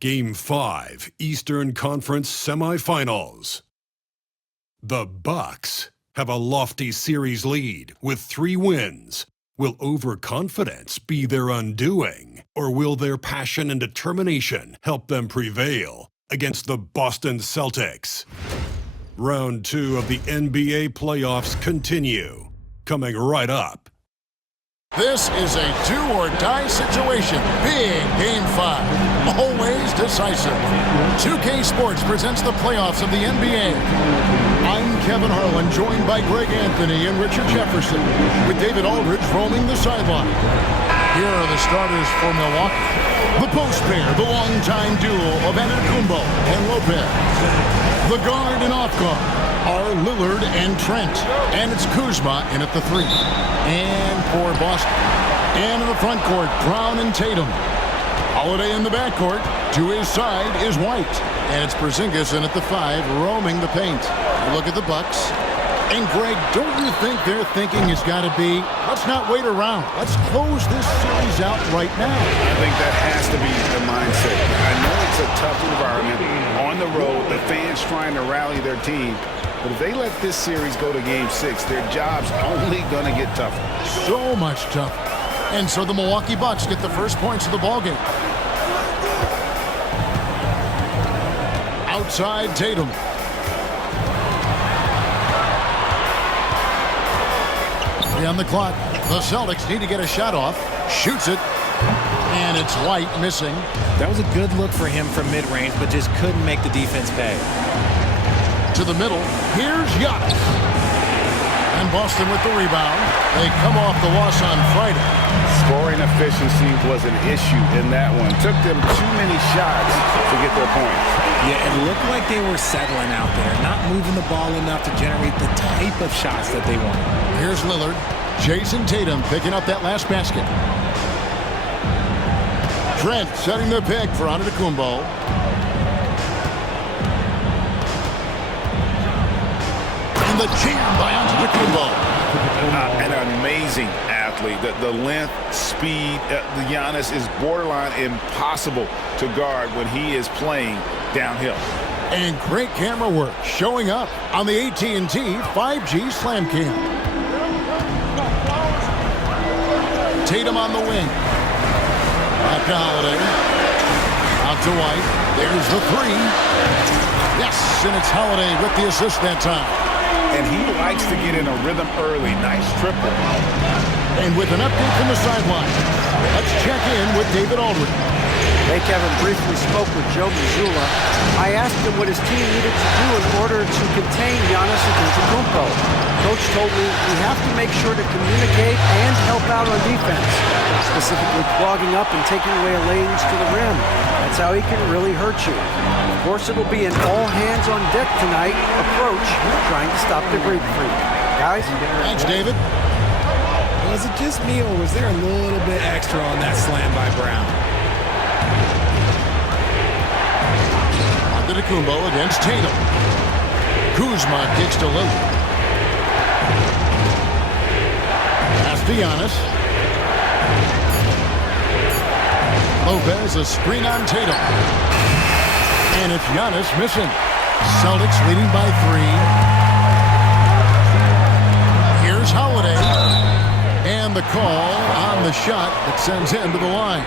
Game 5, Eastern Conference Semifinals. The Bucks have a lofty series lead with 3 wins. Will overconfidence be their undoing, or will their passion and determination help them prevail against the Boston Celtics? Round 2 of the NBA playoffs continue, coming right up. This is a do-or-die situation. Big Game 5. Always decisive. 2K Sports presents the playoffs of the NBA. I'm Kevin Harlan, joined by Greg Anthony and Richard Jefferson, with David Aldridge roaming the sideline. Here are the starters for Milwaukee. The post pair, the longtime duo of Antetokounmpo and Lopez. The guard and off guard are Lillard and Trent. And it's Kuzma in at the 3. And for Boston. And in the front court, Brown and Tatum. Holiday in the backcourt. To his side is White. And it's Porzingis in at the 5, roaming the paint. Look at the Bucks. And Greg, don't you think their thinking has got to be, let's not wait around. Let's close this series out right now. I think that has to be the mindset. I know it's a tough environment. On the road, the fans trying to rally their team. But if they let this series go to Game 6, their job's only going to get tougher. So much tougher. And so the Milwaukee Bucks get the first points of the ballgame. Outside Tatum. On the clock, the Celtics need to get a shot off. Shoots it. And it's White missing. That was a good look for him from mid-range, but just couldn't make the defense pay. To the middle, here's Giannis. And Boston with the rebound. They come off the loss on Friday. Scoring efficiency was an issue in that one. Took them too many shots to get their points. Yeah, it looked like they were settling out there, not moving the ball enough to generate the type of shots that they wanted. Here's Lillard. Jason Tatum picking up that last basket. Trent setting the pick for Antetokounmpo. And the jam by Antetokounmpo. An amazing athlete. The length, speed, the Giannis is borderline impossible to guard when he is playing downhill. And great camera work showing up on the AT&T 5G Slam Cam. Tatum on the wing. Back to Holiday. Out to White. There's the 3. Yes, and it's Holiday with the assist that time. And he likes to get in a rhythm early. Nice triple. And with an update from the sideline, let's check in with David Aldridge. Hey, Kevin briefly spoke with Joe Mazzulla. I asked him what his team needed to do in order to contain Giannis Antetokounmpo. Coach told me we have to make sure to communicate and help out on defense, specifically clogging up and taking away lanes to the rim. That's how he can really hurt you. Of course, it'll be an all-hands-on-deck tonight approach, trying to stop the grapefruit. Guys? Thanks, David. Was it just me, or was there a little bit extra on that slam by Brown? Antetokounmpo against Tatum. Kuzma kicks to Lillard. Pass to Giannis. Lopez, a screen on Tatum. And it's Giannis missing. Celtics leading by 3. Here's Holiday. And the call on the shot that sends him to the line.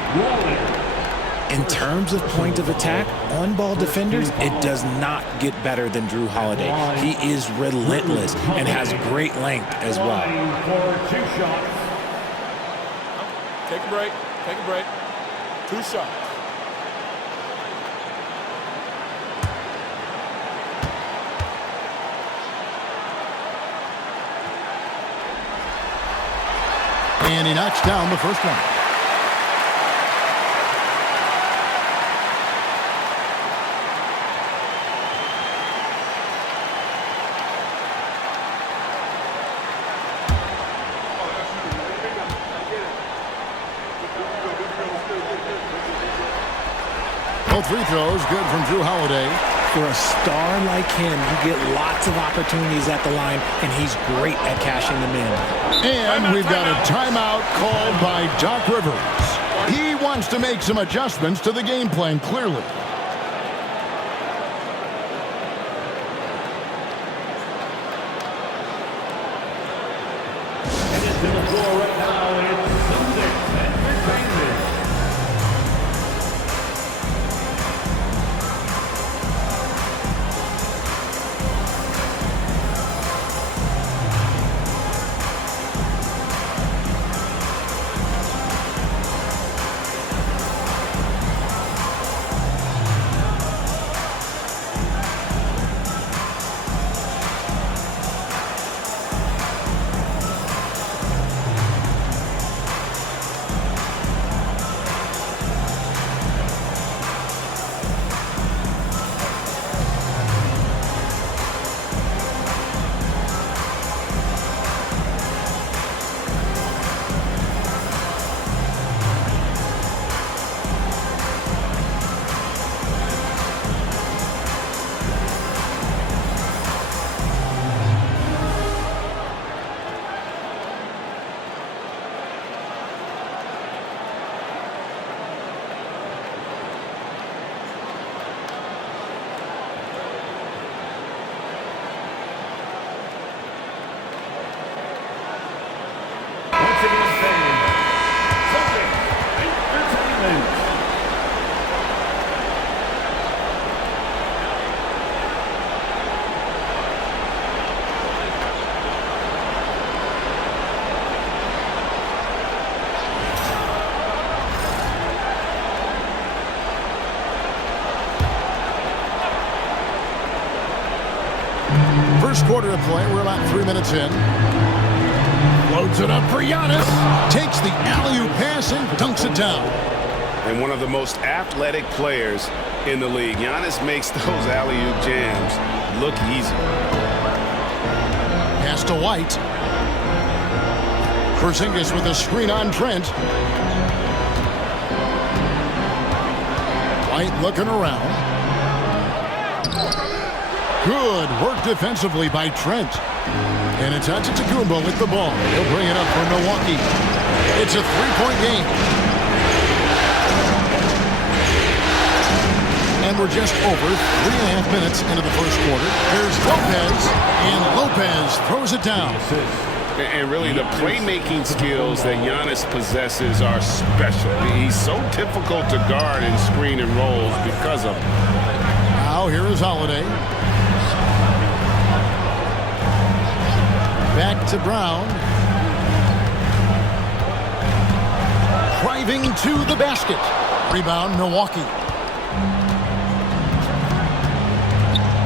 In terms of point of attack, on-ball defenders, it does not get better than Jrue Holiday. He is relentless and has great length as well. Take a break. Take a break. 2 shots. And he knocks down the first one. Both free throws good from Jrue Holiday. For a star like him, you get lots of opportunities at the line, and he's great at cashing them in. And we've got a timeout called by Doc Rivers. He wants wants to make some adjustments to the game plan, clearly. First quarter of play, we're about 3 minutes in. Loads it up for Giannis. Takes the alley-oop pass and dunks it down. And one of the most athletic players in the league. Giannis makes those alley-oop jams look easy. Pass to White. Porzingis with a screen on Trent. White looking around. Good work defensively by Trent. And it's Antetokounmpo with the ball. He'll bring it up for Milwaukee. It's a three-point game. And we're just over 3.5 minutes into the first quarter. Here's Lopez, and Lopez throws it down. And really, the playmaking skills that Giannis possesses are special. He's so difficult to guard in screen and rolls because of it. Now here is Holiday. Back to Brown. Driving to the basket. Rebound, Milwaukee.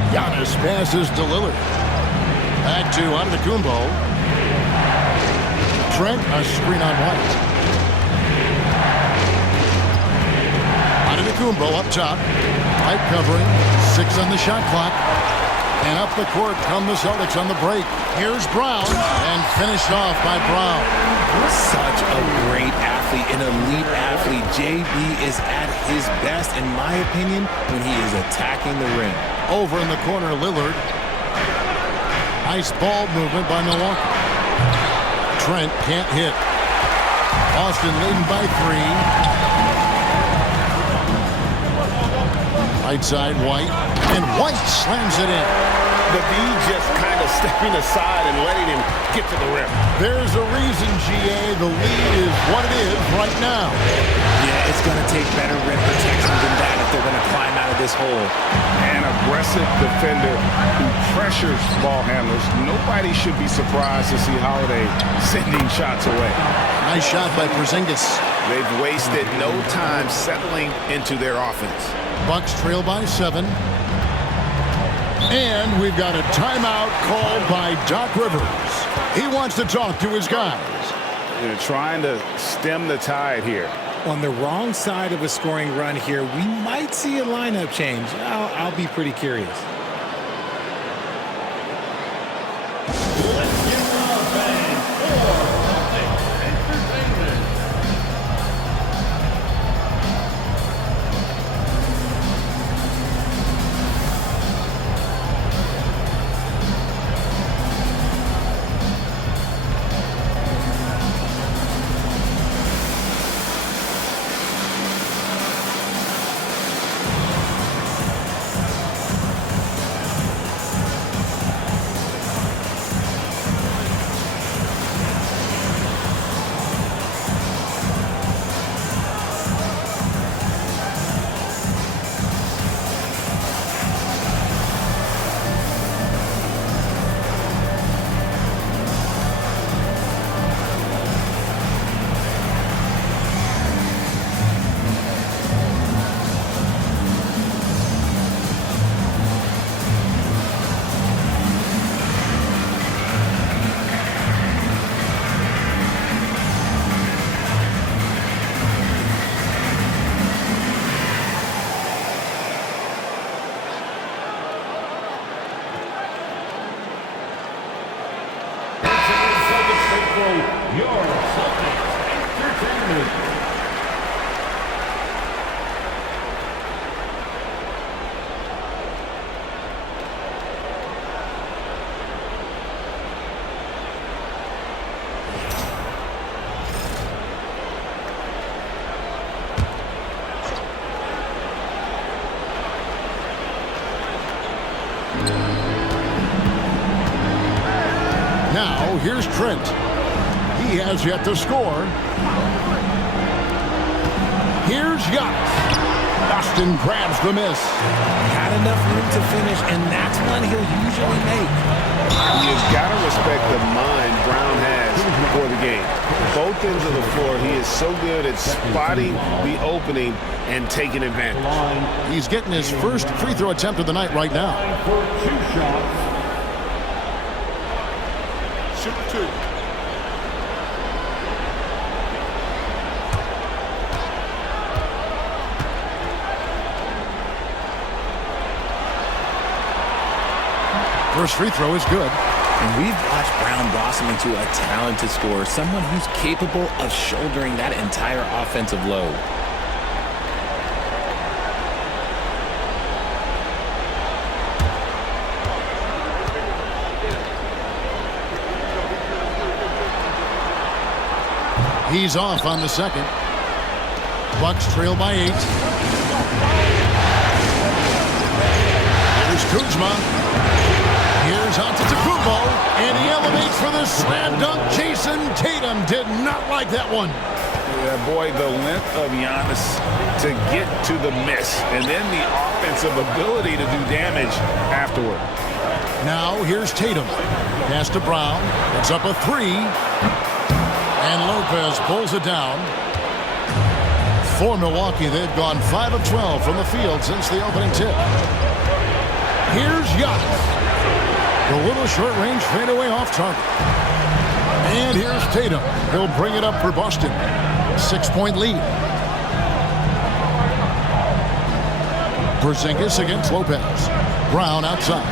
Giannis passes to Lillard. Back to Antetokounmpo. Trent, a screen on White. Antetokounmpo up top. White covering. 6 on the shot clock. And up the court come the Celtics on the break. Here's Brown, and finished off by Brown. Such a great athlete, an elite athlete. JB is at his best, in my opinion, when he is attacking the rim. Over in the corner, Lillard. Nice ball movement by Milwaukee. Trent can't hit. Boston leading by 3. Right side, White. And White slams it in. The B just kind of stepping aside and letting him get to the rim. There's a reason, GA. The lead is what it is right now. Yeah, it's going to take better rim protection than that if they're going to climb out of this hole. An aggressive defender who pressures ball handlers. Nobody should be surprised to see Holiday sending shots away. Nice shot by Porzingis. They've wasted no time settling into their offense. Bucks trail by 7. And we've got a timeout called by Doc Rivers. He wants to talk to his guys. They're trying to stem the tide here. On the wrong side of a scoring run here, we might see a lineup change. I'll be pretty curious. here's Trent. He has yet to score. Here's Giannis. Boston grabs the miss. Got enough room to finish, and that's one he'll usually make. You've got to respect the mind Brown has for the game. Both ends of the floor, he is so good at spotting the opening and taking advantage. He's getting his first free throw attempt of the night right now. Shoot two. First free throw is good. And we've watched Brown blossom into a talented scorer, someone who's capable of shouldering that entire offensive load. He's off on the second. Bucks trail by 8. Here's Kuzma. Here's Antetokounmpo, and he elevates for the slam dunk. Jason Tatum did not like that one. Yeah, boy, the length of Giannis to get to the miss, and then the offensive ability to do damage afterward. Now here's Tatum. Pass to Brown. It's up a 3. And Lopez pulls it down. For Milwaukee, they've gone 5 of 12 from the field since the opening tip. Here's Giannis. The little short-range fadeaway off target. And here's Tatum. He'll bring it up for Boston. 6-point lead. Porzingis against Lopez. Brown outside.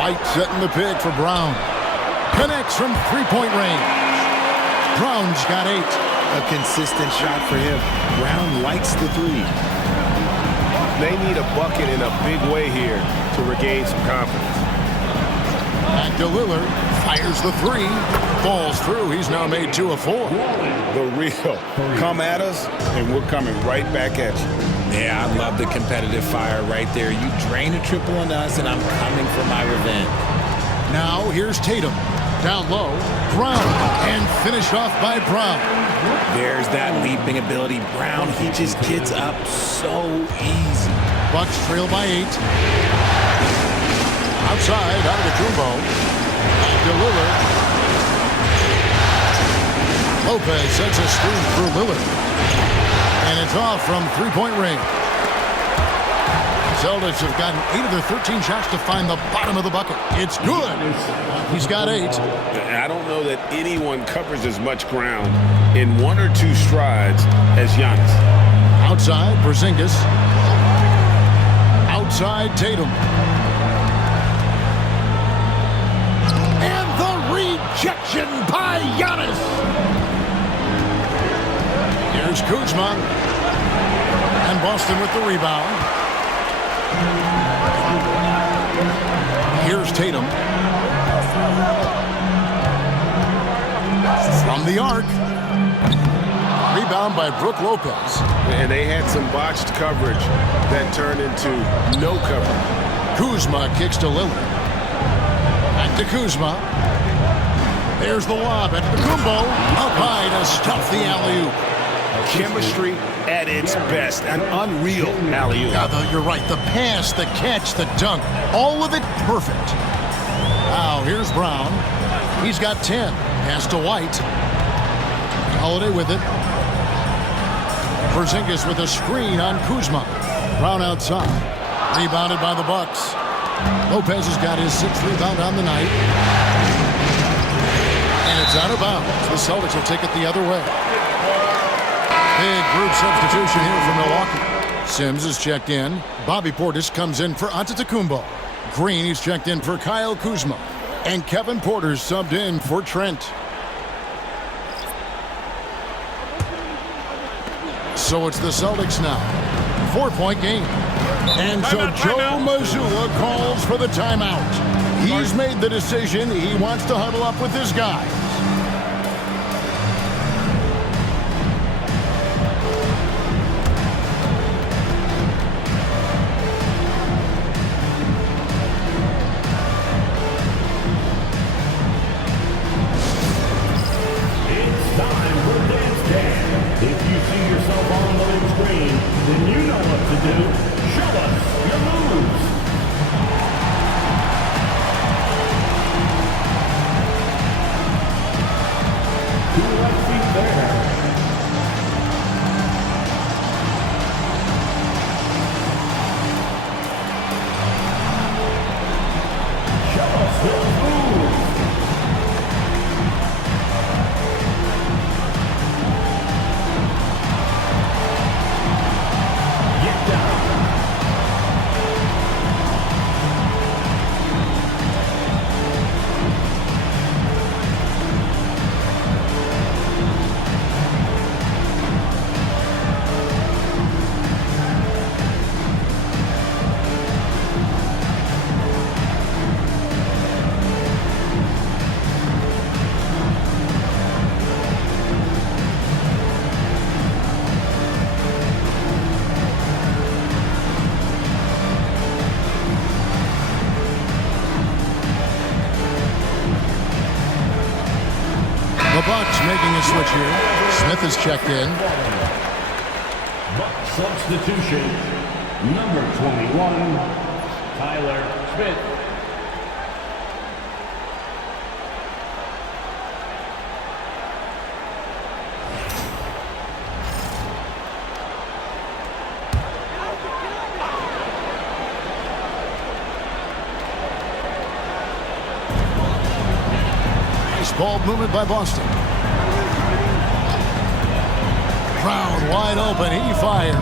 White setting the pick for Brown. Connects from three-point range. Brown's got 8. A consistent shot for him. Brown likes the 3. They need a bucket in a big way here to regain some confidence. Back to Lillard. Fires the 3. Falls through. He's now made 2 of 4. The real. Come at us, and we're coming right back at you. Yeah, I love the competitive fire right there. You drain a triple on us, and I'm coming for my revenge. Now here's Tatum. Down low. Brown. And finished off by Brown. There's that leaping ability. Brown, he just gets up so easy. Bucks trail by 8. Outside, Antetokounmpo. Back to Lillard. Lopez sets a screen through Lillard. And it's off from three-point range. Celtics have gotten 8 of their 13 shots to find the bottom of the bucket. It's good. He's got 8. I don't know that anyone covers as much ground in 1 or 2 strides as Giannis. Outside, Porzingis. Outside, Tatum. And the rejection by Giannis. Here's Kuzma. And Boston with the rebound. Here's Tatum. From the arc. Rebound by Brook Lopez. And they had some botched coverage that turned into no coverage. Kuzma kicks to Lillard. Back to Kuzma. There's the lob at Antetokounmpo. Up high to stuff the alley-oop. Chemistry at its best. An unreal alley-oop. Yeah, though, you're right. The pass, the catch, the dunk. All of it perfect. Now, here's Brown. He's got 10. Pass to White. Holiday with it. Porzingis with a screen on Kuzma. Brown outside. Rebounded by the Bucks. Lopez has got his 6th rebound on the night. And it's out of bounds. The Celtics will take it the other way. Big group substitution here for Milwaukee. Sims is checked in. Bobby Portis comes in for Antetokounmpo. Green is checked in for Kyle Kuzma. And Kevin Porter's subbed in for Trent. So it's the Celtics now. 4-point game. And so Joe Mazzulla calls for the timeout. He's made the decision. He wants to huddle up with his guys. trained, then you know what to do. Show us your moves. Two left feet there. Show us your moves. Get down. The Bucks making a switch here. Smith is checked in. Buck substitution. Number 21, Tyler Smith. Nice ball movement by Boston. Crowd wide open. He fires.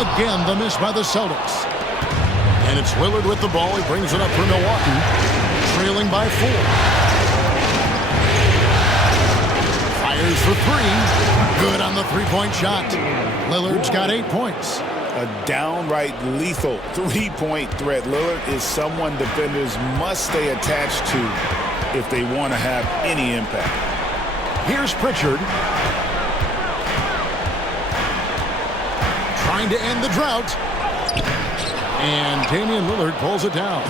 Again, the miss by the Celtics. And it's Lillard with the ball. He brings it up for Milwaukee. Trailing by 4. Fires for 3. Good on the three-point shot. Lillard's got 8 points. A downright lethal three-point threat. Lillard is someone defenders must stay attached to if they want to have any impact. Here's Pritchard. Trying to end the drought. And Damian Lillard pulls it down.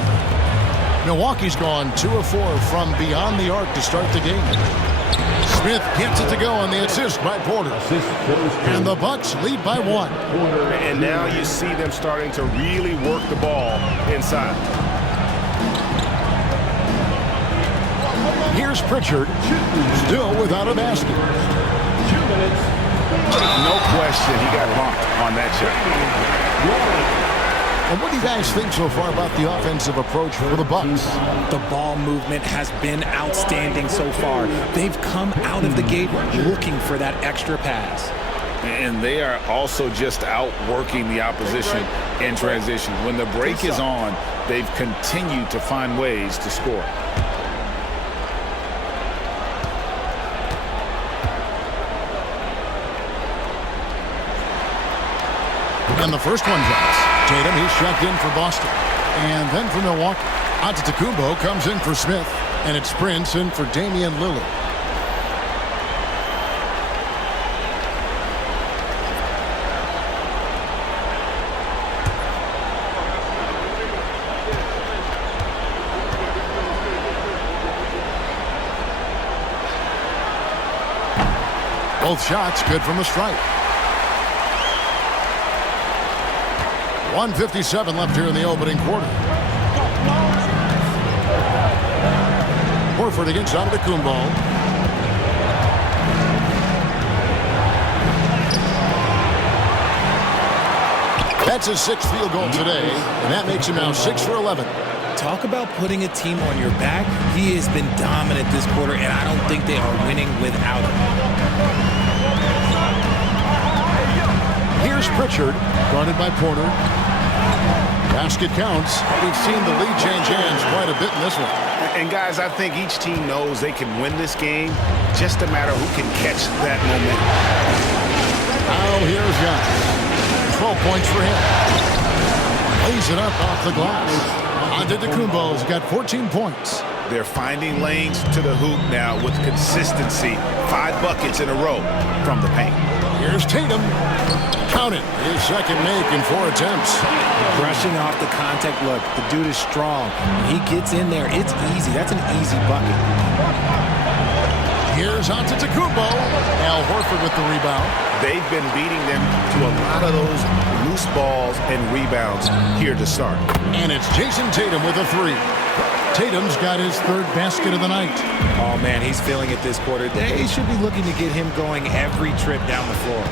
Milwaukee's gone 2 of 4 from beyond the arc to start the game. Smith gets it to go on the assist by Porter. And the Bucks lead by 1. And now you see them starting to really work the ball inside. Here's Pritchard, still without a basket. 2 minutes. No question, he got bumped on that shot. And what do you guys think so far about the offensive approach for the Bucks? The ball movement has been outstanding so far. They've come out of the gate looking for that extra pass. And they are also just outworking the opposition in transition. When the break is on, they've continued to find ways to score. And the first one drops. Tatum, he's checked in for Boston. And then for Milwaukee. Antetokounmpo comes in for Smith. And it sprints in for Damian Lillard. Both shots good from the stripe. 1:57 left here in the opening quarter. Horford against Antetokounmpo. That's his 6th field goal today, and that makes him now 6 for 11. Talk about putting a team on your back. He has been dominant this quarter, and I don't think they are winning without him. Here's Pritchard, guarded by Porter. Basket counts. We've seen the lead change hands quite a bit in this one. And guys, I think each team knows they can win this game. Just a matter who can catch that momentum. Now here's Giannis. 12 points for him. Lays it up off the glass. Antetokounmpo's got 14 points. They're finding lanes to the hoop now with consistency. 5 buckets in a row from the paint. Here's Tatum. Count it. His second make in 4 attempts. Brushing off the contact. Look, the dude is strong. When he gets in there, it's easy. That's an easy bucket. Here's Antetokounmpo. Now Al Horford with the rebound. They've been beating them to a lot of those loose balls and rebounds here to start. And it's Jason Tatum with a three. Tatum's got his third basket of the night. Oh, man, he's feeling it this quarter. They should be looking to get him going every trip down the floor.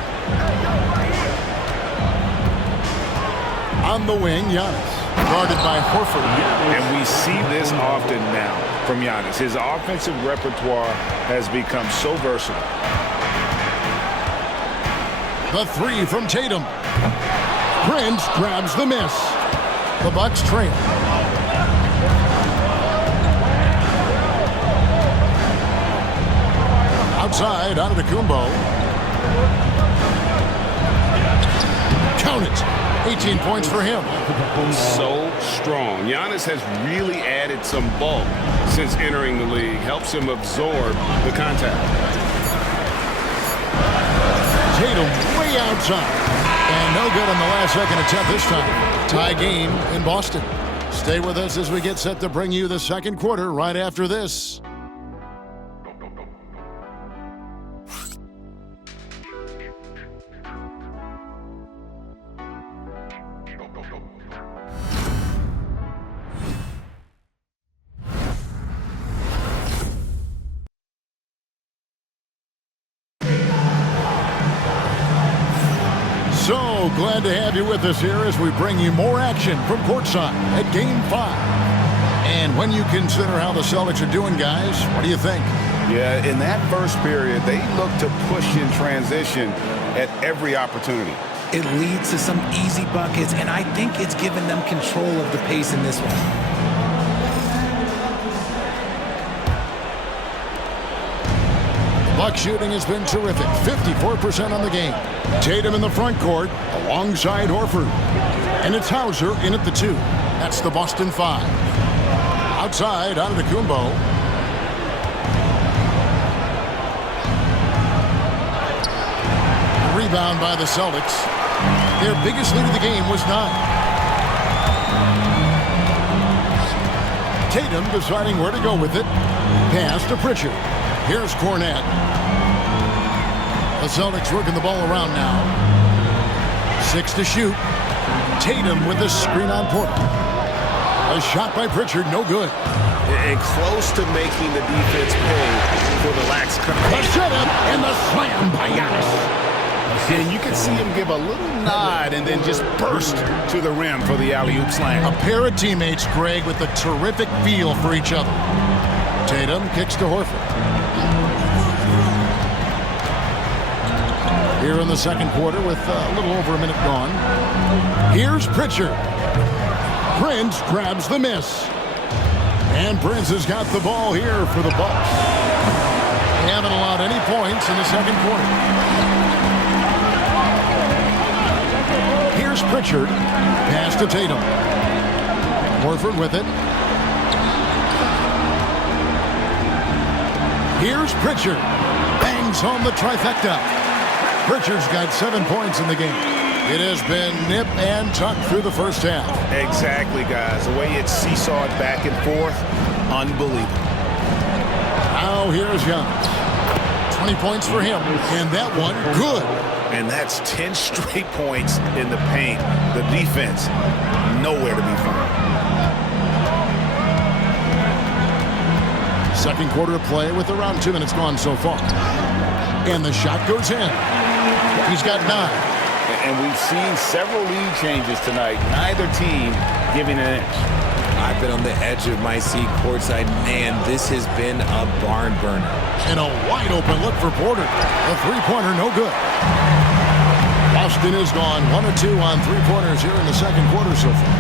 On the wing, Giannis, guarded by Horford. And we see this often now from Giannis. His offensive repertoire has become so versatile. The three from Tatum. Prince grabs the miss. The Bucks trail. Outside, Antetokounmpo. Count it. 18 points for him. So strong. Giannis has really added some bulk since entering the league. Helps him absorb the contact. Tatum way outside. And no good on the last second attempt this time. Tie game in Boston. Stay with us as we get set to bring you the second quarter right after this. So glad to have you with us here as we bring you more action from courtside at Game 5. And when you consider how the Celtics are doing, guys, what do you think? Yeah, in that first period, they looked to push in transition at every opportunity. It leads to some easy buckets, and I think it's given them control of the pace in this one. Buck shooting has been terrific. 54% on the game. Tatum in the front court alongside Horford. And it's Hauser in at the 2. That's the Boston 5. Outside, Antetokounmpo. Rebound by the Celtics. Their biggest lead of the game was 9. Tatum deciding where to go with it. Pass to Pritchard. Here's Cornette. The Celtics working the ball around now. 6 to shoot. Tatum with the screen on Porter. A shot by Pritchard, no good. And close to making the defense pay for the lax The coverage. setup and the slam by Giannis. And you can see him give a little nod and then just burst to the rim for the alley-oop slam. A pair of teammates, Greg, with a terrific feel for each other. Tatum kicks to Horford. Here in the second quarter with a little over a minute gone. Here's Pritchard. Prince grabs the miss. And Prince has got the ball here for the Bucks. They haven't allowed any points in the second quarter. Here's Pritchard. Pass to Tatum. Horford with it. Here's Pritchard. Bangs home the trifecta. Pritchard's got 7 points in the game. It has been nip and tuck through the first half. Exactly, guys. The way it's seesawed back and forth, unbelievable. Now here's Giannis. 20 points for him, and that one good. And that's 10 straight points in the paint. The defense, nowhere to be found. Second quarter of play with around 2 minutes gone so far. And the shot goes in. He's got 9. And we've seen several lead changes tonight. Neither team giving an inch. I've been on the edge of my seat courtside. Man, this has been a barn burner. And a wide open look for Porter. The three-pointer no good. Boston has gone 1 of 2 on three-pointers here in the second quarter so far.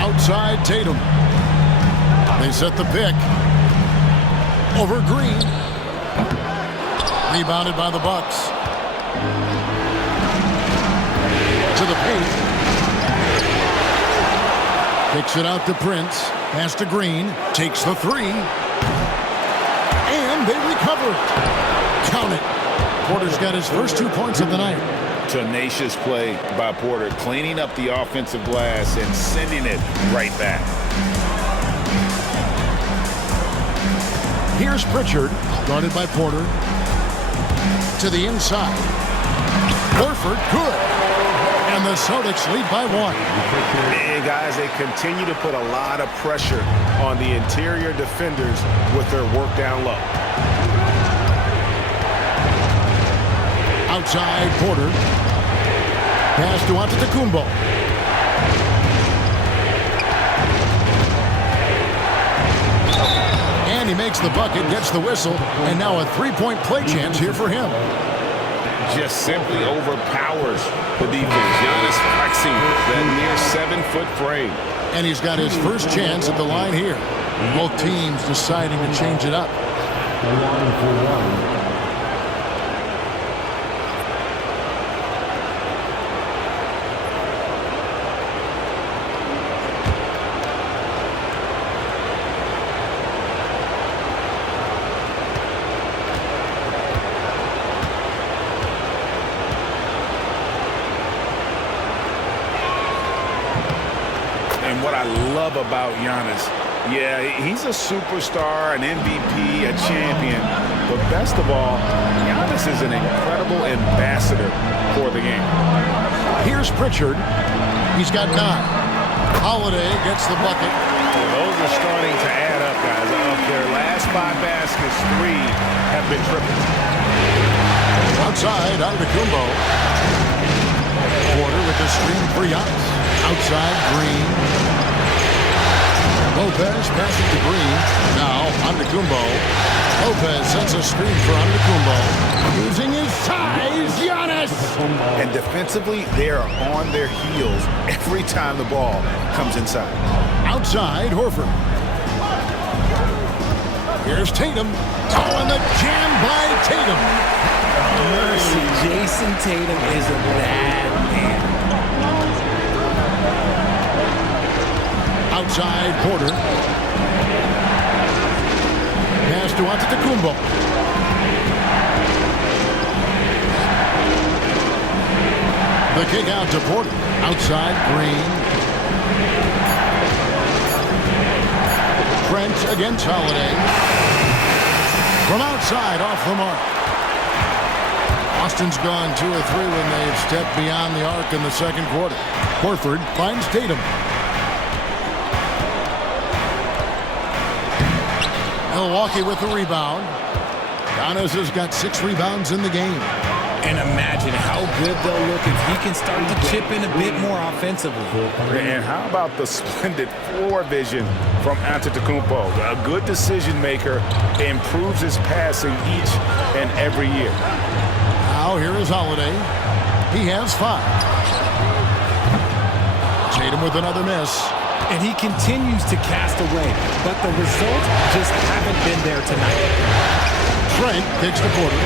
Outside Tatum. They set the pick. Over Green. Rebounded by the Bucks. To the paint. Kicks it out to Prince. Pass to Green. Takes the 3. And they recover it. Count it. Porter's got his first 2 points of the night. Tenacious play by Porter, cleaning up the offensive glass and sending it right back. Here's Pritchard, guarded by Porter. To the inside. Horford, good. And the Celtics lead by 1. Man, guys, they continue to put a lot of pressure on the interior defenders with their work down low. Outside, Porter. Pass to Antetokounmpo. And he makes the bucket, gets the whistle, and now a three-point play chance here for him. Just simply overpowers the defense. Giannis flexing that near 7-foot frame. And he's got his first chance at the line here. Both teams deciding to change it up. And what I love about Giannis, yeah, he's a superstar, an MVP, a champion. But best of all, Giannis is an incredible ambassador for the game. Here's Pritchard. He's got 9. Holiday gets the bucket. Those are starting to add up, guys. Of their last 5 baskets, 3 have been triple. Outside, Antetokounmpo. Porter with the screen for Giannis. Outside, Green. Lopez passes to Green. Now, Antetokounmpo. Lopez sends a screen for Antetokounmpo. Using his size, Giannis! And defensively, they are on their heels every time the ball comes inside. Outside, Horford. Here's Tatum. Oh, and the jam by Tatum. Mercy, Jason Tatum is a bad man. Outside, Porter. Pass to Antetokounmpo. The kick out to Porter. Outside, Green. Trent against Holiday. From outside, off the mark. Austin's gone 2 or 3 when they've stepped beyond the arc in the second quarter. Horford finds Tatum. Milwaukee with the rebound. Giannis has got 6 rebounds in the game. And imagine how good they'll look if he can start to chip in a bit more offensively. And how about the splendid floor vision from Antetokounmpo? A good decision maker, improves his passing each and every year. Now here is Holiday. He has 5. Tatum with another miss. And he continues to cast away, but the results just haven't been there tonight. Trent kicks to Porter.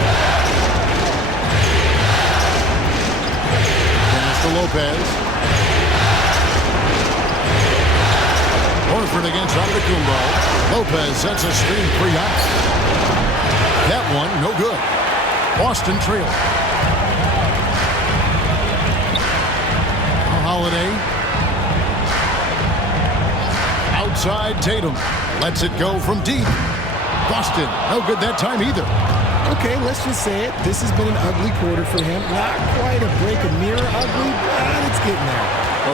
Pass to Lopez. Horford against Antetokounmpo. Lopez sets a screen for Giannis. That one, no good. Boston trail. Holiday. Outside, Tatum lets it go from deep. Boston, no good that time either. Okay, let's just say it. This has been an ugly quarter for him. Not quite a break a mirror ugly, but it's getting there.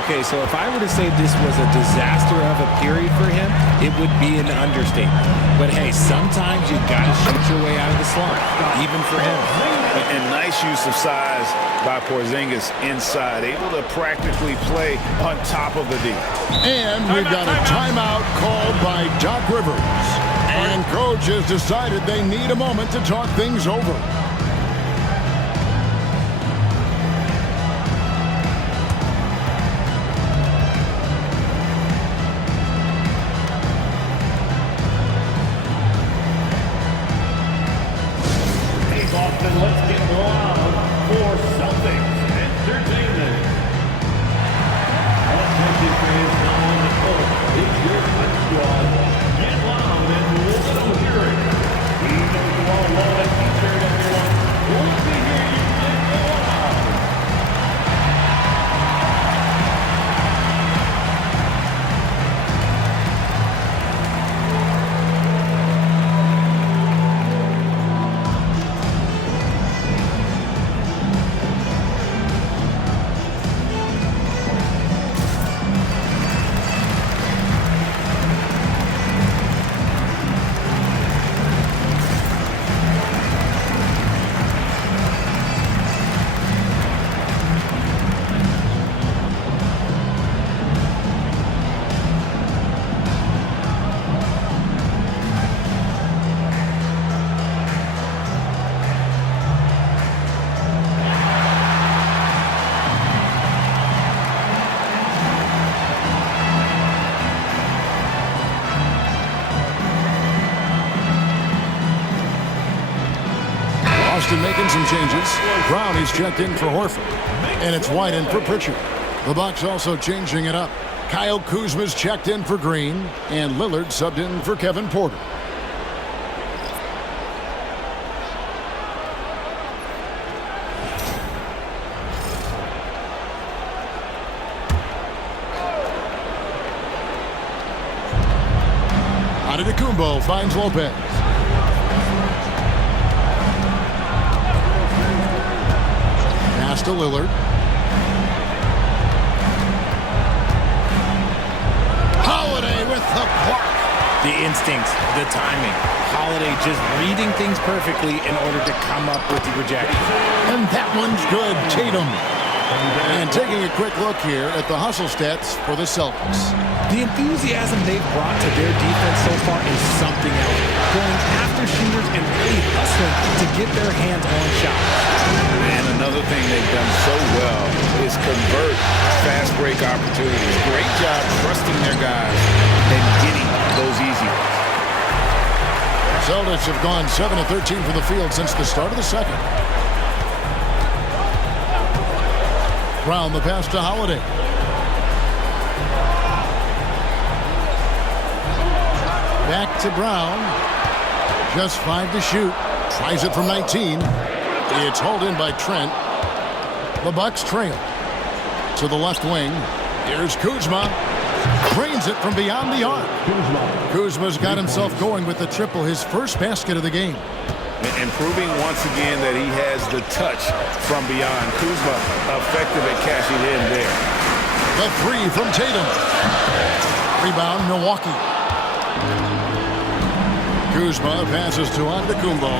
Okay, so if I were to say this was a disaster of a period for him, it would be an understatement. But hey, sometimes you gotta shoot your way out of the slump, even for him. And nice use of size by Porzingis inside, able to practically play on top of the D. And we've got a timeout called by Doc Rivers. And coach has decided they need a moment to talk things over. Hey, Boston, let's get loud for Celtics Entertainment. Attention fans now on the court. It's your punch squad. Get loud and let them hear it. We know you all love that t-shirt, everyone. We want to hear you get loud. Boston making some changes. Brown is checked in for Horford. And it's White in for Pritchard. The Bucks also changing it up. Kyle Kuzma's checked in for Green. And Lillard subbed in for Kevin Porter. Antetokounmpo finds Lopez. Pass to Lillard. Holiday with the block. The instincts, the timing. Holiday just reading things perfectly in order to come up with the rejection. And that one's good. Tatum. And taking a quick look here at the hustle stats for the Celtics. The enthusiasm they've brought to their defense so far is something else. Going after shooters and really hustling to get their hands on shots. And another thing they've done so well is convert fast break opportunities. Great job trusting their guys and getting those easy ones. Celtics have gone 7 of 13 from the field since the start of the second. Brown the pass to Holiday. Back to Brown. Just 5 to shoot. Tries it from 19. It's hauled in by Trent. The Bucks trail. To the left wing. Here's Kuzma. Drains it from beyond the arc. Kuzma's got himself going with the triple, his first basket of the game. And proving once again that he has the touch from beyond. Kuzma effective at cashing in there. The 3 from Tatum. Rebound, Milwaukee. Kuzma passes to Antetokounmpo.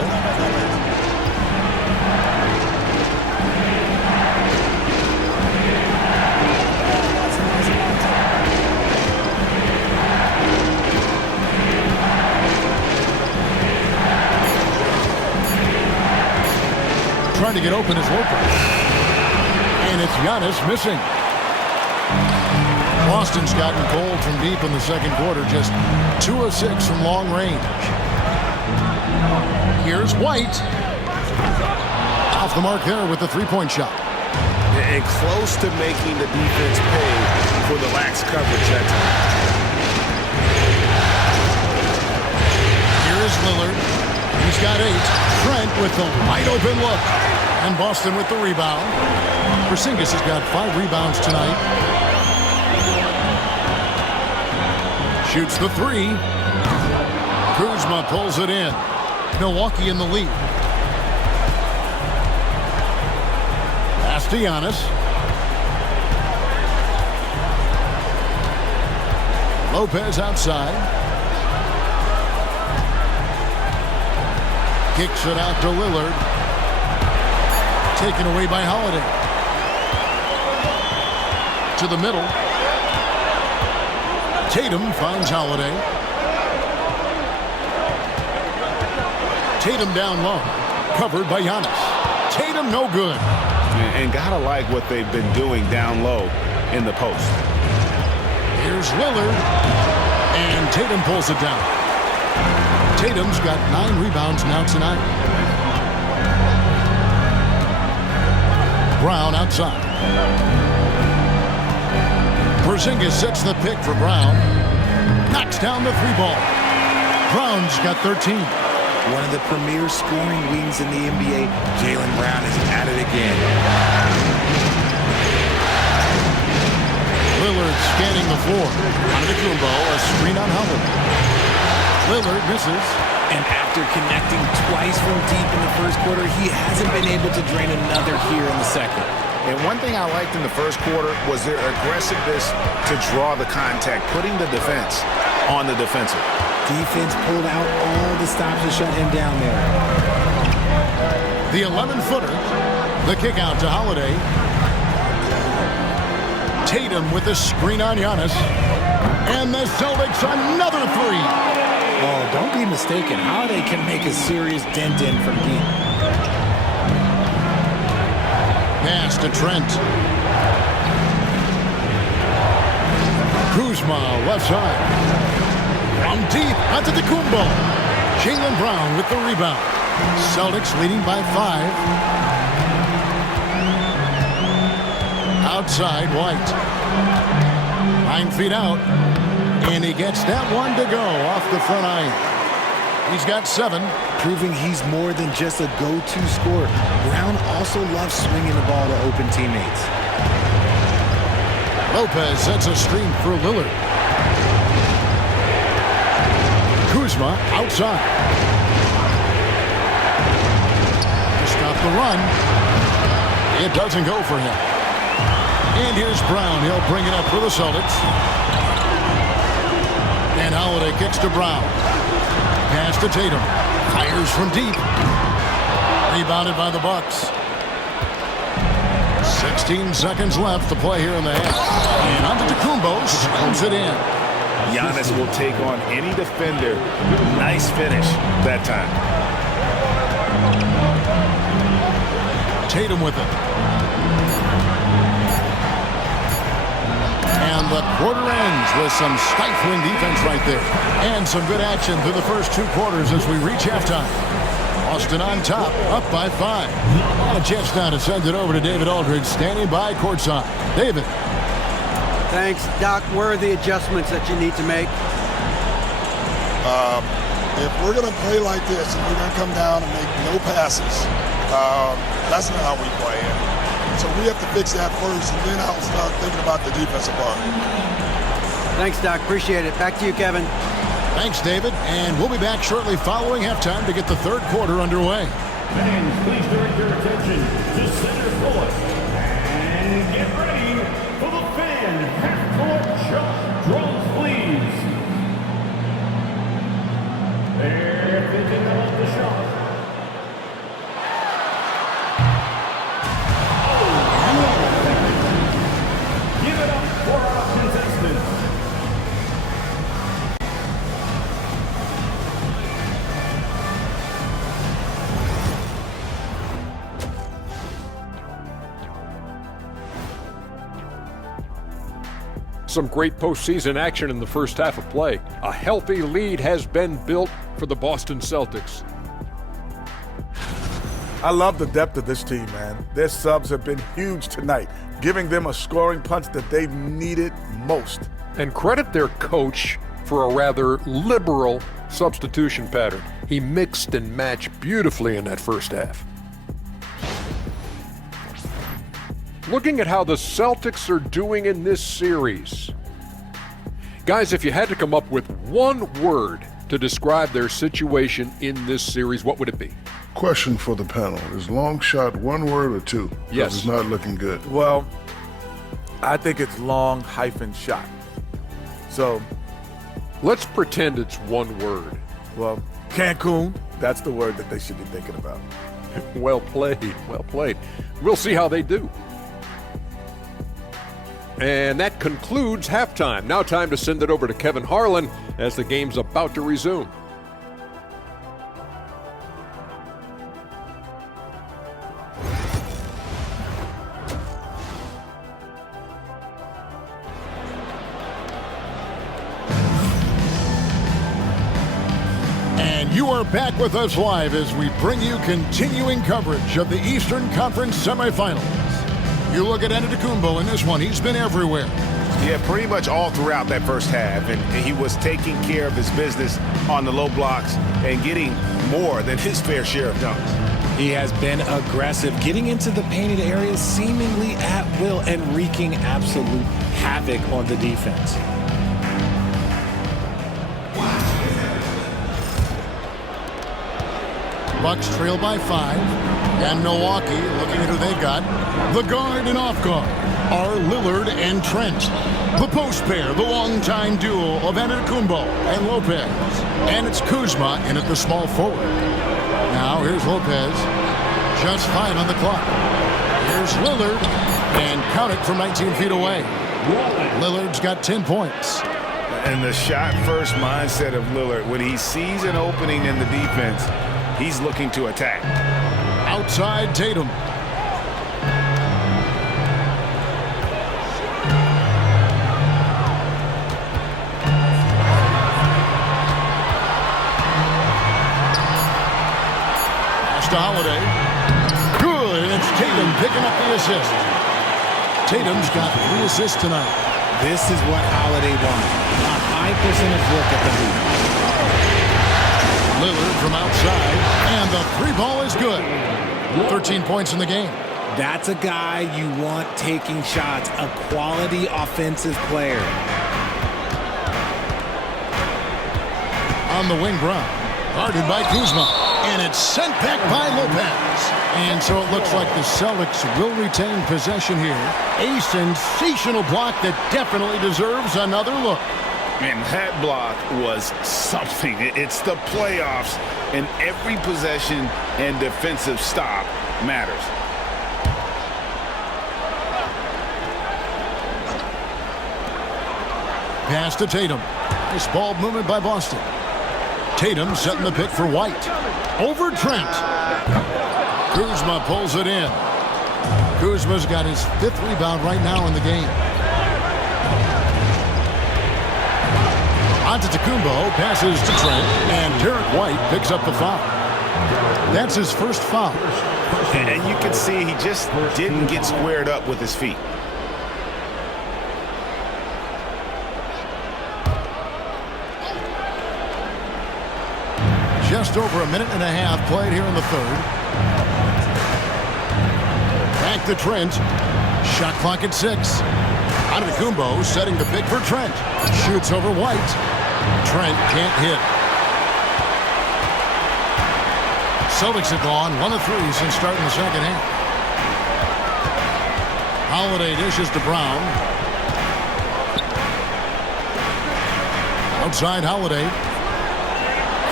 Trying to get open is Lopez. And it's Giannis missing. Boston's gotten cold from deep in the second quarter. Just 2 of 6 from long range. Here's White. Off the mark there with the three-point shot. And close to making the defense pay for the lax coverage that time. Here's Lillard. He's got 8. Trent with the wide open look. And Boston with the rebound. Porzingis has got 5 rebounds tonight. Shoots the 3. Kuzma pulls it in. Milwaukee in the lead. Pass to Giannis. Lopez outside. Kicks it out to Lillard. Taken away by Holiday. To the middle. Tatum finds Holiday. Tatum down low. Covered by Giannis. Tatum no good. And gotta like what they've been doing down low in the post. Here's Lillard. And Tatum pulls it down. Tatum's got 9 rebounds now tonight. Brown outside. Porzingis sets the pick for Brown. Knocks down the 3-ball. Brown's got 13. One of the premier scoring wings in the NBA, Jaylen Brown is at it again. Lillard scanning the floor. Antetokounmpo, a screen on Holiday. Lillard misses. And after connecting twice from deep in the first quarter, he hasn't been able to drain another here in the second. And one thing I liked in the first quarter was their aggressiveness to draw the contact, putting the defense on the defensive. Defense pulled out all the stops to shut him down there. The 11-footer. The kick out to Holiday. Tatum with the screen on Giannis. And the Celtics another 3. Oh, don't be mistaken. Holiday can make a serious dent in from deep. Pass to Trent. Kuzma, left side. From deep, Antetokounmpo. Jaylen Brown with the rebound. Celtics leading by 5. Outside, White. 9 feet out. And he gets that one to go off the front iron. He's got 7. Proving he's more than just a go-to scorer. Brown also loves swinging the ball to open teammates. Lopez sets a screen for Lillard. Kuzma outside. To stop the run. It doesn't go for him. And here's Brown. He'll bring it up for the Celtics. And Holiday kicks to Brown. Pass to Tatum. Fires from deep. Rebounded by the Bucks. 16 seconds left to play here in the half. And Antetokounmpo slams it in. Giannis will take on any defender. Nice finish that time. Tatum with it. And the quarter ends with some stifling defense right there. And some good action through the first 2 quarters as we reach halftime. Boston on top, up by 5. And a chance now to send it over to David Aldridge, standing by courtside. David. Thanks, Doc. Where are the adjustments that you need to make? If we're going to play like this and we're going to come down and make no passes, that's not how we play it. So we have to fix that first, and then I'll start thinking about the defensive part. Thanks, Doc. Appreciate it. Back to you, Kevin. Thanks, David. And we'll be back shortly following halftime to get the third quarter underway. Fans, please direct your attention to center court. And get ready for the fan half-court shot drums, please. They're thinking about the shot. Give it up for our contestants. Some great postseason action in the first half of play. A healthy lead has been built for the Boston Celtics. I love the depth of this team, man. Their subs have been huge tonight, giving them a scoring punch that they've needed most. And credit their coach for a rather liberal substitution pattern. He mixed and matched beautifully in that first half. Looking at how the Celtics are doing in this series. Guys, if you had to come up with one word to describe their situation in this series, what would it be? Question for the panel. Is long shot one word or two? Yes. It's not looking good. Well, I think it's long hyphen shot. So, Let's pretend it's one word. well, Cancun, that's the word that they should be thinking about. Well played, well played. We'll see how they do. And that concludes halftime. Now time to send it over to Kevin Harlan as the game's about to resume. And you are back with us live as we bring you continuing coverage of the Eastern Conference semifinals. You look at Antetokounmpo in this one. He's been everywhere. Yeah, pretty much all throughout that first half. And he was taking care of his business on the low blocks and getting more than his fair share of dunks. He has been aggressive, getting into the painted areas seemingly at will and wreaking absolute havoc on the defense. Bucks trail by 5. And Milwaukee, looking at who they got. The guard and off guard are Lillard and Trent. The post pair, the longtime duo of Antetokounmpo and Lopez. And it's Kuzma in at the small forward. Now here's Lopez. Just 5 on the clock. Here's Lillard. And count it from 19 feet away. Lillard's got 10 points. And the shot-first mindset of Lillard, when he sees an opening in the defense, he's looking to attack. Outside Tatum. Pass to Holiday. Good, and it's Tatum picking up the assist. Tatum's got 3 assists tonight. This is what Holiday wants. A high percentage look at the hoop. Lillard from outside, and the 3-ball is good. 13 points in the game. That's a guy you want taking shots, a quality offensive player. On the wing, Brown. Guarded by Kuzma. And it's sent back by Lopez. And so it looks like the Celtics will retain possession here. A sensational block that definitely deserves another look. Man, that block was something. It's the playoffs, and every possession and defensive stop matters. Pass to Tatum. Nice ball movement by Boston. Tatum setting the pick for White. Over Trent. Kuzma pulls it in. Kuzma's got his 5th rebound right now in the game. Antetokounmpo passes to Trent, and Derek White picks up the foul. That's his first foul. And you can see he just didn't get squared up with his feet. Just over a minute and a half played here in the 3rd. Back to Trent. Shot clock at 6. Antetokounmpo setting the pick for Trent. Shoots over White. Trent can't hit. Celtics have gone 1 of 3 since starting the second half. Holiday dishes to Brown. Outside Holiday.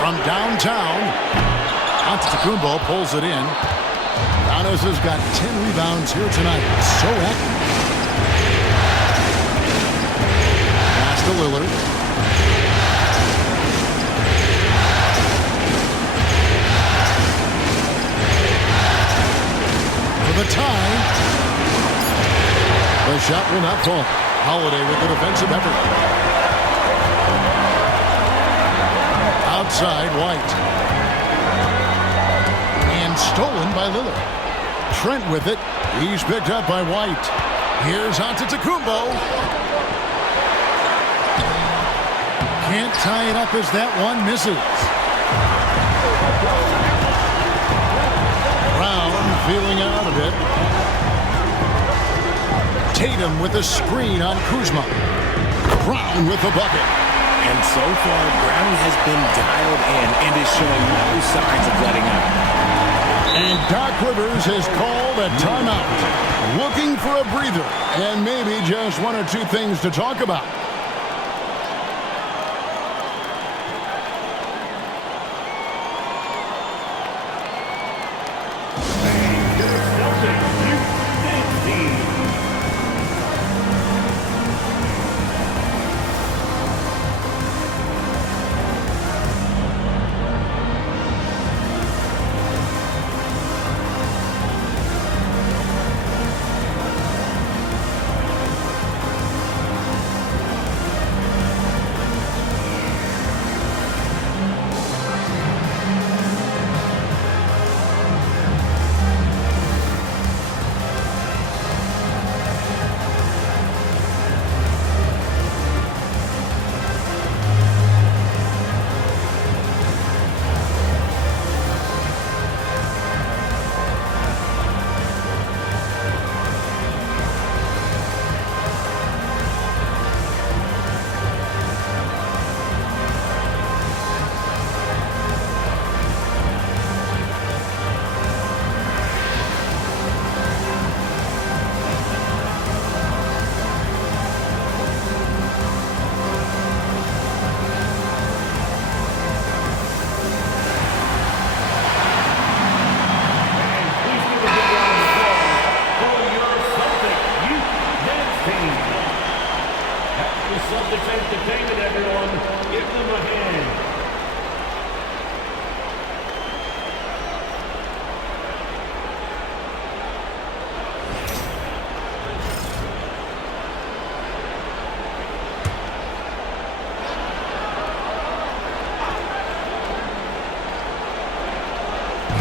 From downtown, Antetokounmpo pulls it in. Giannis has got 10 rebounds here tonight. So active. Pass to Lillard. For the tie. The shot will not fall. Holiday with the defensive effort. Outside White. And stolen by Lillard. Trent with it. He's picked up by White. Here's Antetokounmpo. Can't tie it up as that one misses. Brown feeling out a bit. Tatum with a screen on Kuzma. Brown with the bucket. And so far, Brown has been dialed in and is showing no signs of letting up. And Doc Rivers has called a timeout. Looking for a breather and maybe just 1 or 2 things to talk about.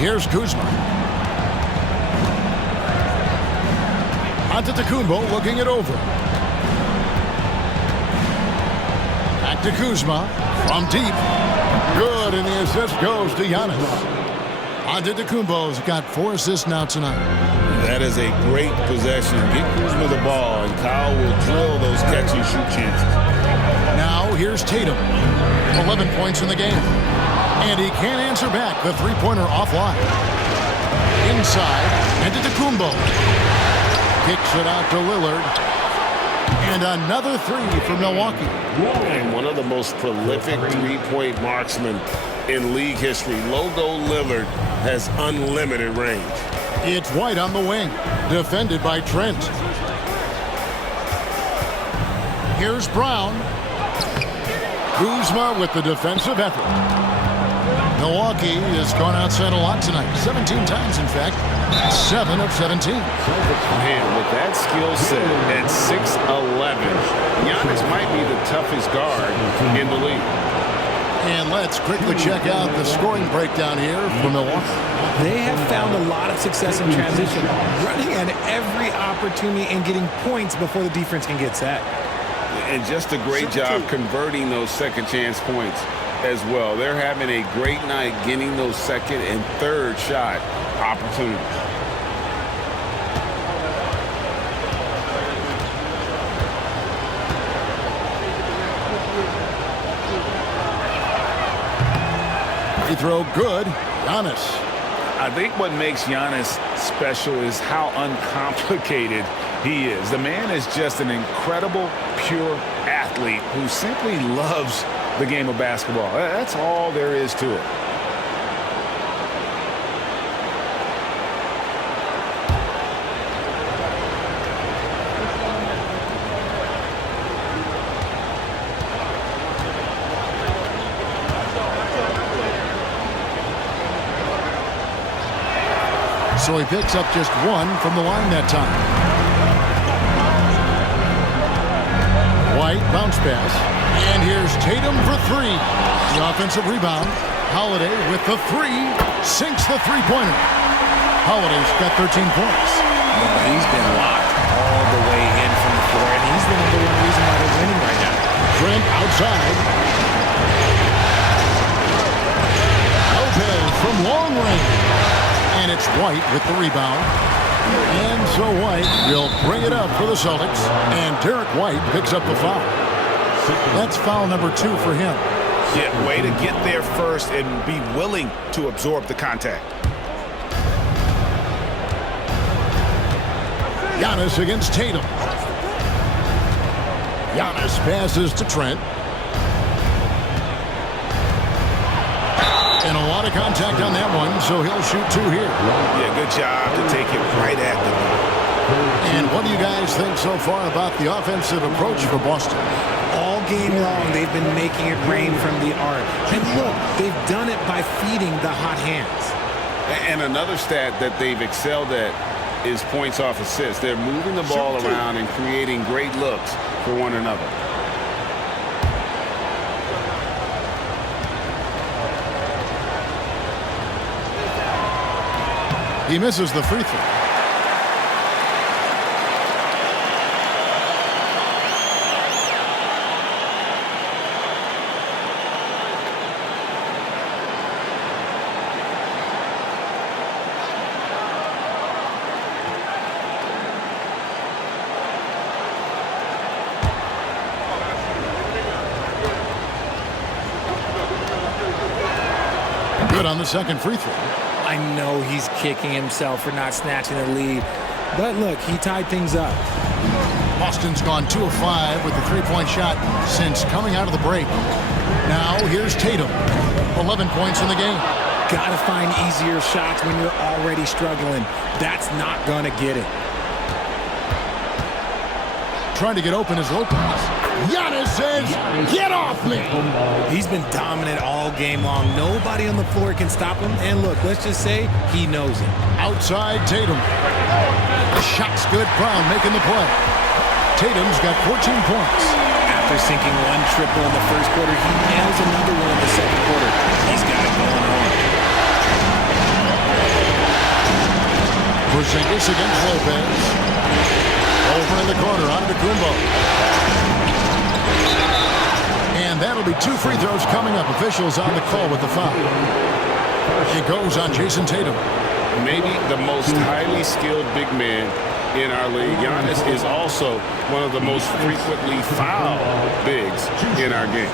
Here's Kuzma. Antetokounmpo looking it over. Back to Kuzma from deep. Good, and the assist goes to Giannis. Antetokounmpo's got 4 assists now tonight. That is a great possession. Get Kuzma the ball, and Kyle will drill those catch-and-shoot chances. Now here's Tatum. 11 points in the game. And he can't answer back the three-pointer offline. Inside, Antetokounmpo. Kicks it out to Lillard. And another three for Milwaukee. And one of the most prolific three-point marksmen in league history, Logo Lillard, has unlimited range. It's White on the wing, defended by Trent. Here's Brown. Kuzma with the defensive effort. Milwaukee has gone outside a lot tonight. 17 times, in fact. 7 of 17. Man, with that skill set at 6'11", Giannis might be the toughest guard in the league. And let's quickly check out the scoring breakdown here for Milwaukee. They have found a lot of success in transition, running at every opportunity and getting points before the defense can get set. And just a great job converting those second chance points as well. They're having a great night getting those second and third shot opportunities. Free throw good. Giannis. I think what makes Giannis special is how uncomplicated he is. The man is just an incredible, pure athlete who simply loves the game of basketball. That's all there is to it. So he picks up just one from the line that time. White bounce pass. And here's Tatum for three. The offensive rebound. Holiday with the three. Sinks the three-pointer. Holiday's got 13 points. He's been locked all the way in from the floor, and he's the #1 reason why they're winning right now. Trent outside. Lopez from long range. And it's White with the rebound. And so White will bring it up for the Celtics. And Derek White picks up the foul. That's foul number 2 for him. Yeah, way to get there first and be willing to absorb the contact. Giannis against Tatum. Giannis passes to Trent. And a lot of contact on that one, so he'll shoot 2 here. Yeah, good job to take it right at the ball. And what do you guys think so far about the offensive approach for Boston? All game long, they've been making it rain from the arc. And look, they've done it by feeding the hot hands. And another stat that they've excelled at is points off assists. They're moving the ball around and creating great looks for one another. He misses the free throw. Good on the second free throw. I know he's kicking himself for not snatching the lead. But look, he tied things up. Boston's gone 2 of 5 with the three-point shot since coming out of the break. Now here's Tatum. 11 points in the game. Gotta find easier shots when you're already struggling. That's not gonna get it. Trying to get open is Lopez. Giannis says, get off me! He's been dominant all game long. Nobody on the floor can stop him. And look, let's just say he knows it. Outside Tatum. The shot's good. Brown making the play. Tatum's got 14 points. After sinking one triple in the first quarter, he nails another one in the second quarter. He's got it going on. Porzingis against Lopez. Over in the corner, Antetokounmpo. And that'll be 2 free throws coming up. Officials on the call with the foul. It goes on Jason Tatum. Maybe the most highly skilled big man in our league. Giannis is also one of the most frequently fouled bigs in our game.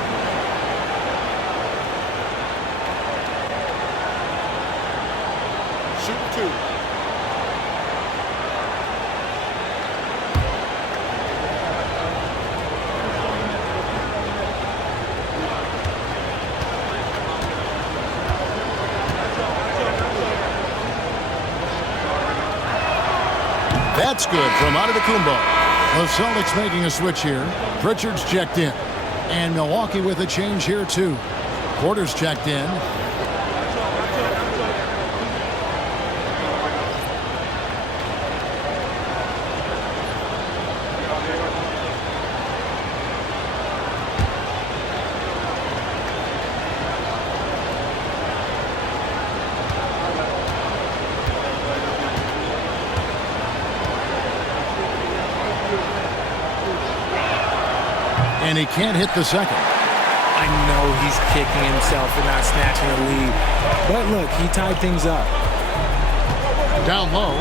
Shoot 2. That's good from Antetokounmpo. The Celtics making a switch here. Pritchard's checked in. And Milwaukee with a change here, too. Porter's checked in. And he can't hit the second. I know he's kicking himself for not snatching the lead. But look, he tied things up. Down low.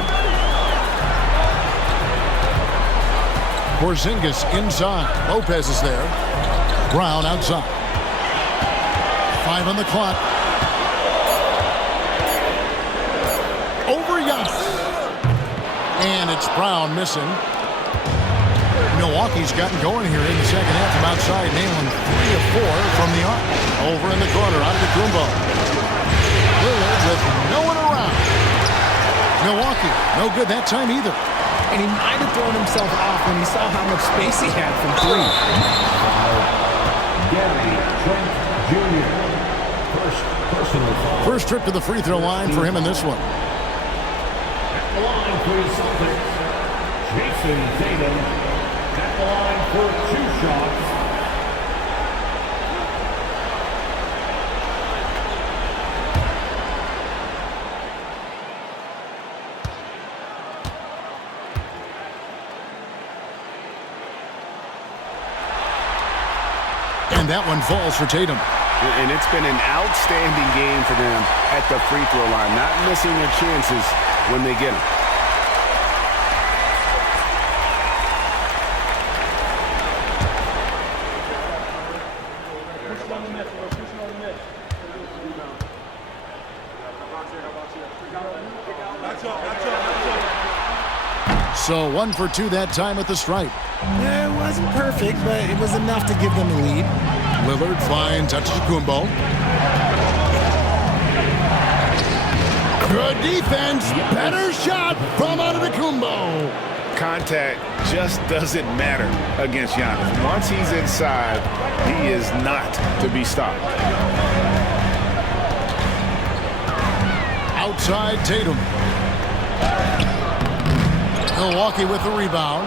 Porzingis inside. Lopez is there. Brown outside. 5 on the clock. Over Giannis. And it's Brown missing. Milwaukee's gotten going here in the second half from outside, nailing 3 of 4 from the arc. Over in the corner, Antetokounmpo. Lillard with no one around. Milwaukee, no good that time either. And he might have thrown himself off when he saw how much space he had from 3. Gary Trent Jr. First personal foul. First trip to the free throw line for him in this one. At the line for the Celtics, Jason Tatum. At the line for 2 shots. And that one falls for Tatum. And it's been an outstanding game for them at the free throw line, not missing their chances when they get them. So 1 for 2 that time at the stripe. Yeah, it wasn't perfect, but it was enough to give them the lead. Lillard finds Antetokounmpo. Good defense. Better shot from Antetokounmpo. Contact just doesn't matter against Giannis. Once he's inside, he is not to be stopped. Outside Tatum. Milwaukee with the rebound.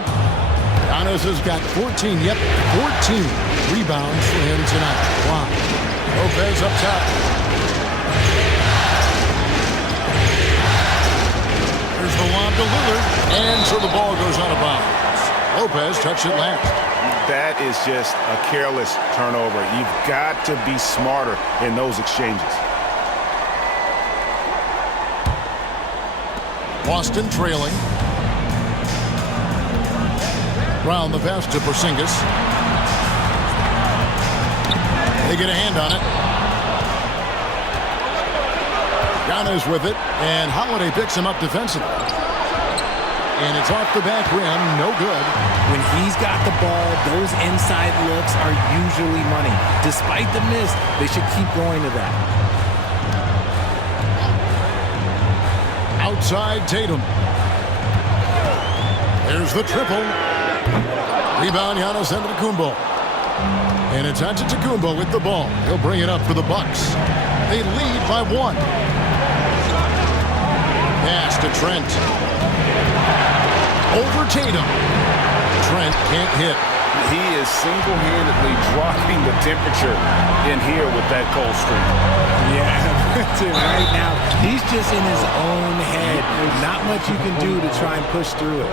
Giannis has got 14. Yep, 14 rebounds for him tonight. Wow. Lopez up top. There's the lob to Lillard. And so the ball goes out of bounds. Lopez touched it last. That is just a careless turnover. You've got to be smarter in those exchanges. Boston trailing. Brown the pass to Porzingis. They get a hand on it. Giannis with it, and Holiday picks him up defensively. And it's off the back rim, no good. When he's got the ball, those inside looks are usually money. Despite the miss, they should keep going to that. Outside Tatum. There's the triple. Rebound Giannis Antetokounmpo. And it's Antetokounmpo with the ball. He'll bring it up for the Bucks. They lead by 1. Pass to Trent. Over Tatum. Trent can't hit. He is single-handedly dropping the temperature in here with that cold streak. Yeah, right now, he's just in his own head. Not much you can do to try and push through it.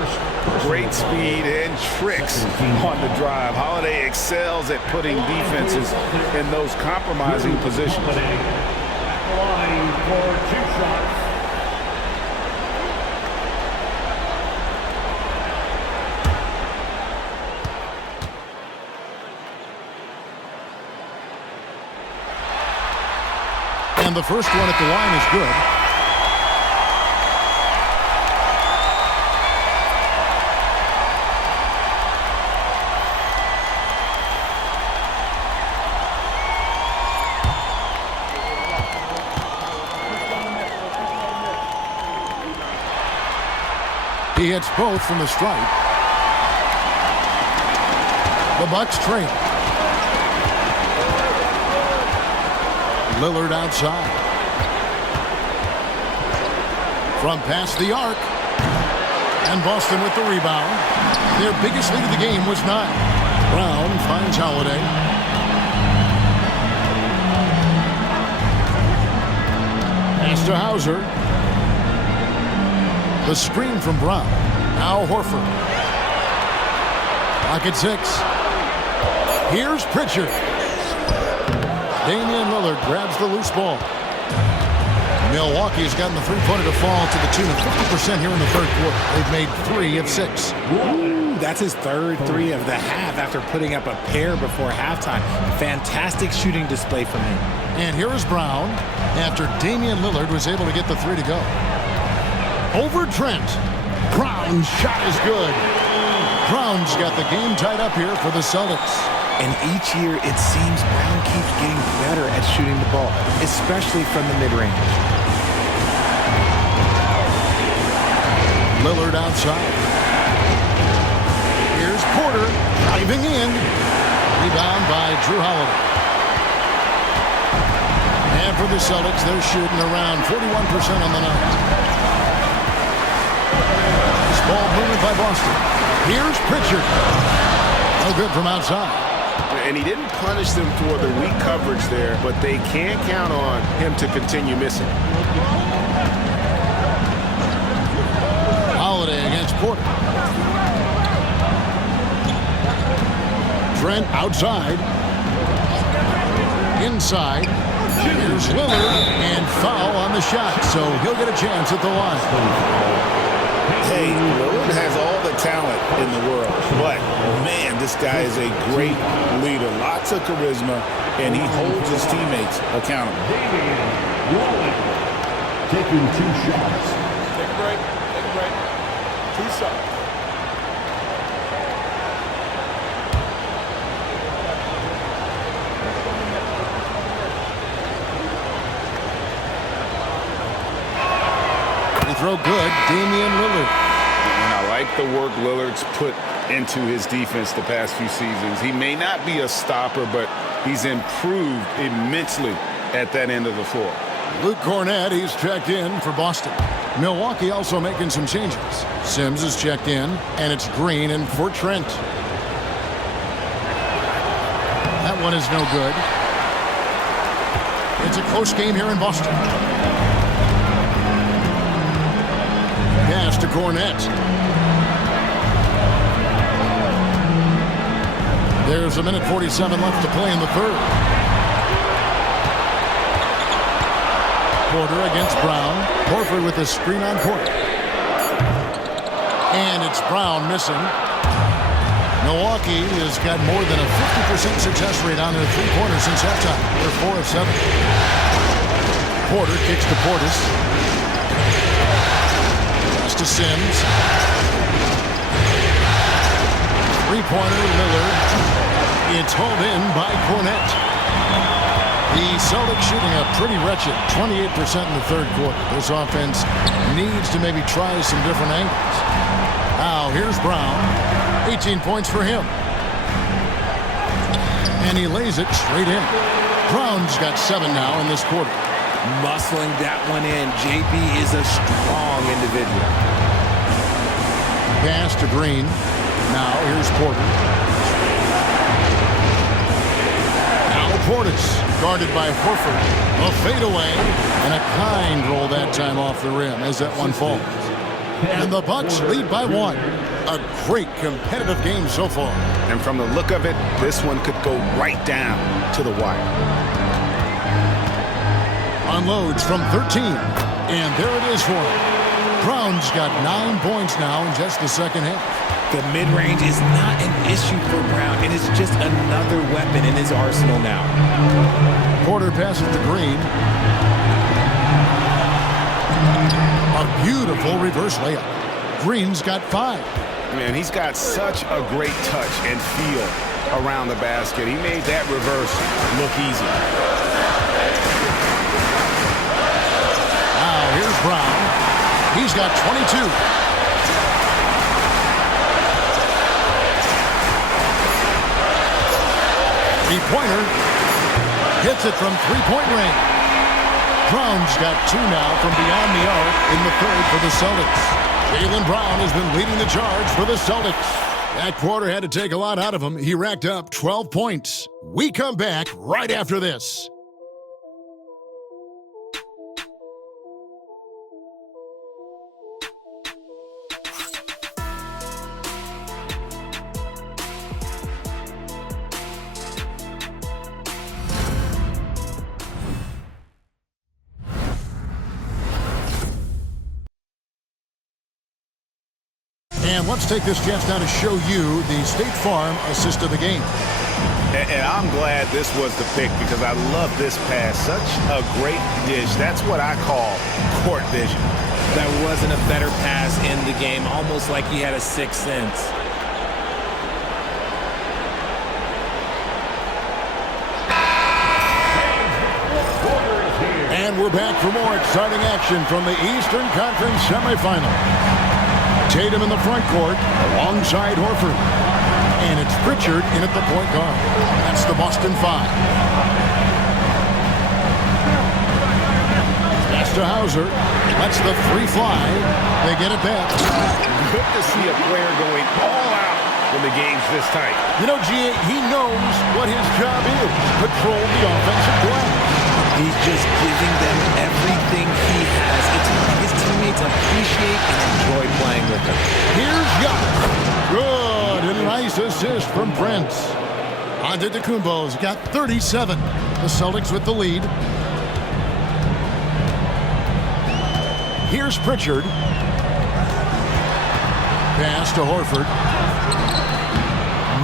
Great speed and tricks on the drive. Holiday excels at putting defenses in those compromising positions. Line for 2 shots. And the first one at the line is good. He hits both from the stripe. The Bucks trail. Lillard outside. From past the arc. And Boston with the rebound. Their biggest lead of the game was 9. Brown finds Holiday. Pass to Hauser. The screen from Brown. Now Horford. Pocket 6. Here's Pritchard. Damian Lillard grabs the loose ball. Milwaukee has gotten the three-pointer to fall to the tune of 50% here in the third quarter. They've made 3 of 6. Ooh, that's his third 3 of the half after putting up a pair before halftime. Fantastic shooting display from him. And here is Brown after Damian Lillard was able to get the 3 to go. Over Trent. Brown's shot is good. Brown's got the game tied up here for the Celtics. And each year, it seems Brown keeps getting better at shooting the ball, especially from the mid-range. Lillard outside. Here's Porter driving in. Rebound by Drew Holiday. And for the Celtics, they're shooting around 41% on the night. This ball moved by Boston. Here's Pritchard. No good from outside. And he didn't punish them for the weak coverage there, but they can't count on him to continue missing. Holiday against Porter. Trent outside. Inside. Here's Lillard and foul on the shot, so he'll get a chance at the line. Hey, Lillard has all the talent in the world, but man, this guy is a great leader. Lots of charisma, and he holds his teammates accountable. Taking 2 shots. Take a break. Take a break. 2 shots. Throw good, Damian Lillard. And I like the work Lillard's put into his defense the past few seasons. He may not be a stopper, but he's improved immensely at that end of the floor. Luke Cornett, he's checked in for Boston. Milwaukee also making some changes. Sims is checked in, and it's Green and for Trent. That one is no good. It's a close game here in Boston. Pass to Cornett. There's 1:47 left to play in the third. Porter against Brown. Horford with a screen on Porter. And it's Brown missing. Milwaukee has got more than a 50% success rate on their three-pointers since halftime. They're 4 of 7. Porter kicks to Portis. To Sims. Three-pointer, Lillard. It's hauled in by Cornett. The Celtics shooting a pretty wretched 28% in the third quarter. This offense needs to maybe try some different angles. Now, here's Brown. 18 points for him. And he lays it straight in. Brown's got 7 now in this quarter. Muscling that one in. JB is a strong individual. Pass to Green. Now here's Porter. Portis, guarded by Horford. A fadeaway, and a kind roll that time off the rim as that one falls. And the Bucks lead by 1. A great competitive game so far. And from the look of it, this one could go right down to the wire. Unloads from 13, and there it is for him. Brown's got 9 points now in just the second half. The mid-range is not an issue for Brown. It is just another weapon in his arsenal now. Porter passes to Green. A beautiful reverse layup. Green's got 5. Man, he's got such a great touch and feel around the basket. He made that reverse look easy. Now here's Brown. He's got 22. Three-pointer. Hits it from three-point range. Brown's got 2 now from beyond the arc in the third for the Celtics. Jaylen Brown has been leading the charge for the Celtics. That quarter had to take a lot out of him. He racked up 12 points. We come back right after this. And let's take this chance now to show you the State Farm assist of the game. And I'm glad this was the pick because I love this pass. Such a great dish. That's what I call court vision. There wasn't a better pass in the game, almost like he had a sixth sense. And we're back for more exciting action from the Eastern Conference semifinal. Tatum in the front court alongside Horford. And it's Pritchard in at the point guard. That's the Boston 5. Pass to Hauser. Lets the 3 fly. They get it back. Good to see a player going all out when the game's this tight. You know, G.A., he knows what his job is. Control the offensive glass. He's just giving them everything he has. It's what his teammates appreciate and enjoy playing with him. Here's Giannis. Good, and a nice assist from Prince. Antetokounmpo's got 37. The Celtics with the lead. Here's Pritchard. Pass to Horford.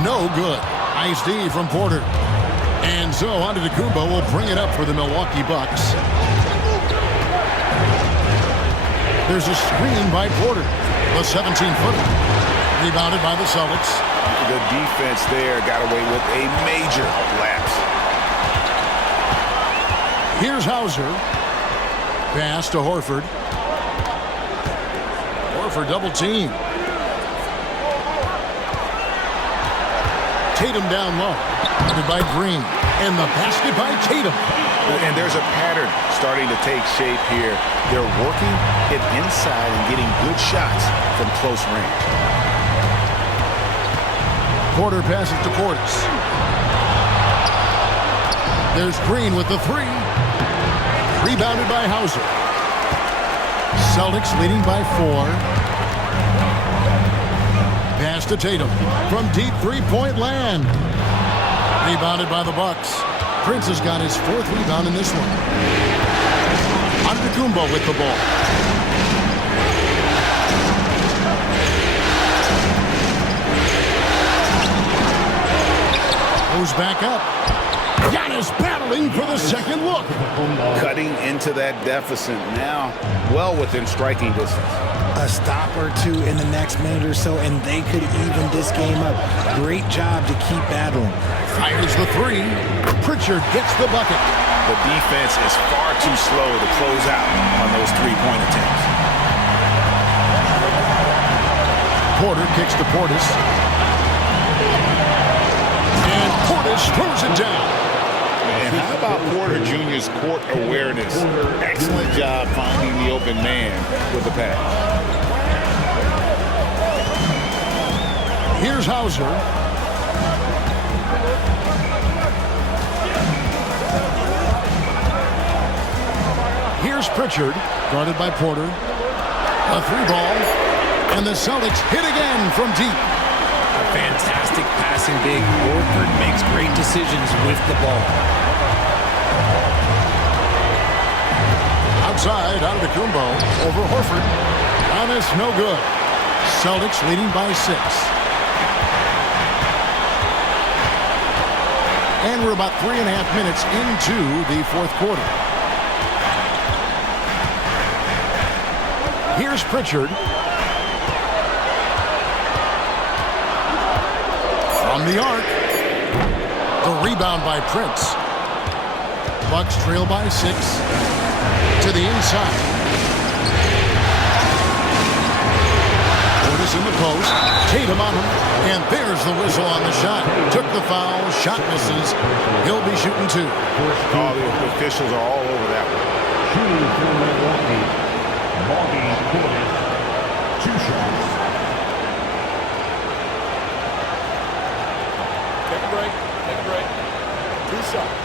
No good. Nice D from Porter. And so Antetokounmpo will bring it up for the Milwaukee Bucks. There's a screen by Porter. The 17-footer. Rebounded by the Celtics. The defense there got away with a major lapse. Here's Hauser. Pass to Horford. Horford double team. Tatum down low. Guarded by Green. And the basket by Tatum. And there's a pattern starting to take shape here. They're working it inside and getting good shots from close range. Porter passes to Portis. There's Green with the 3. Rebounded by Hauser. Celtics leading by 4. Pass to Tatum from deep three-point land. Rebounded by the Bucks. Prince has got his 4th rebound in this one. Antetokounmpo with the ball. Goes back up. Giannis battling for the second look. Cutting into that deficit now, well within striking distance. A stop or two in the next minute or so, and they could even this game up. Great job to keep battling. Fires the 3. Pritchard gets the bucket. The defense is far too slow to close out on those 3-point attempts. Porter kicks to Portis. And Portis throws it down. And how about Porter Jr.'s court awareness? Excellent job finding the open man with the pass. Here's Hauser. Here's Pritchard, guarded by Porter. A 3-ball, and the Celtics hit again from deep. A fantastic passing big. Horford makes great decisions with the ball. Outside, Antetokounmpo over Horford. Giannis, no good. Celtics leading by 6. And we're about 3.5 minutes into the fourth quarter. Here's Pritchard. From the arc. The rebound by Prince. Bucks trail by 6. To the inside. Portis in the post. Tatum on him. And there's the whistle on the shot. Took the foul. Shot misses. He'll be shooting 2. Oh, the officials are all over that one. Shooting for Milwaukee. Bobby Portis. 2 shots. Take a break. Take a break. 2 shots.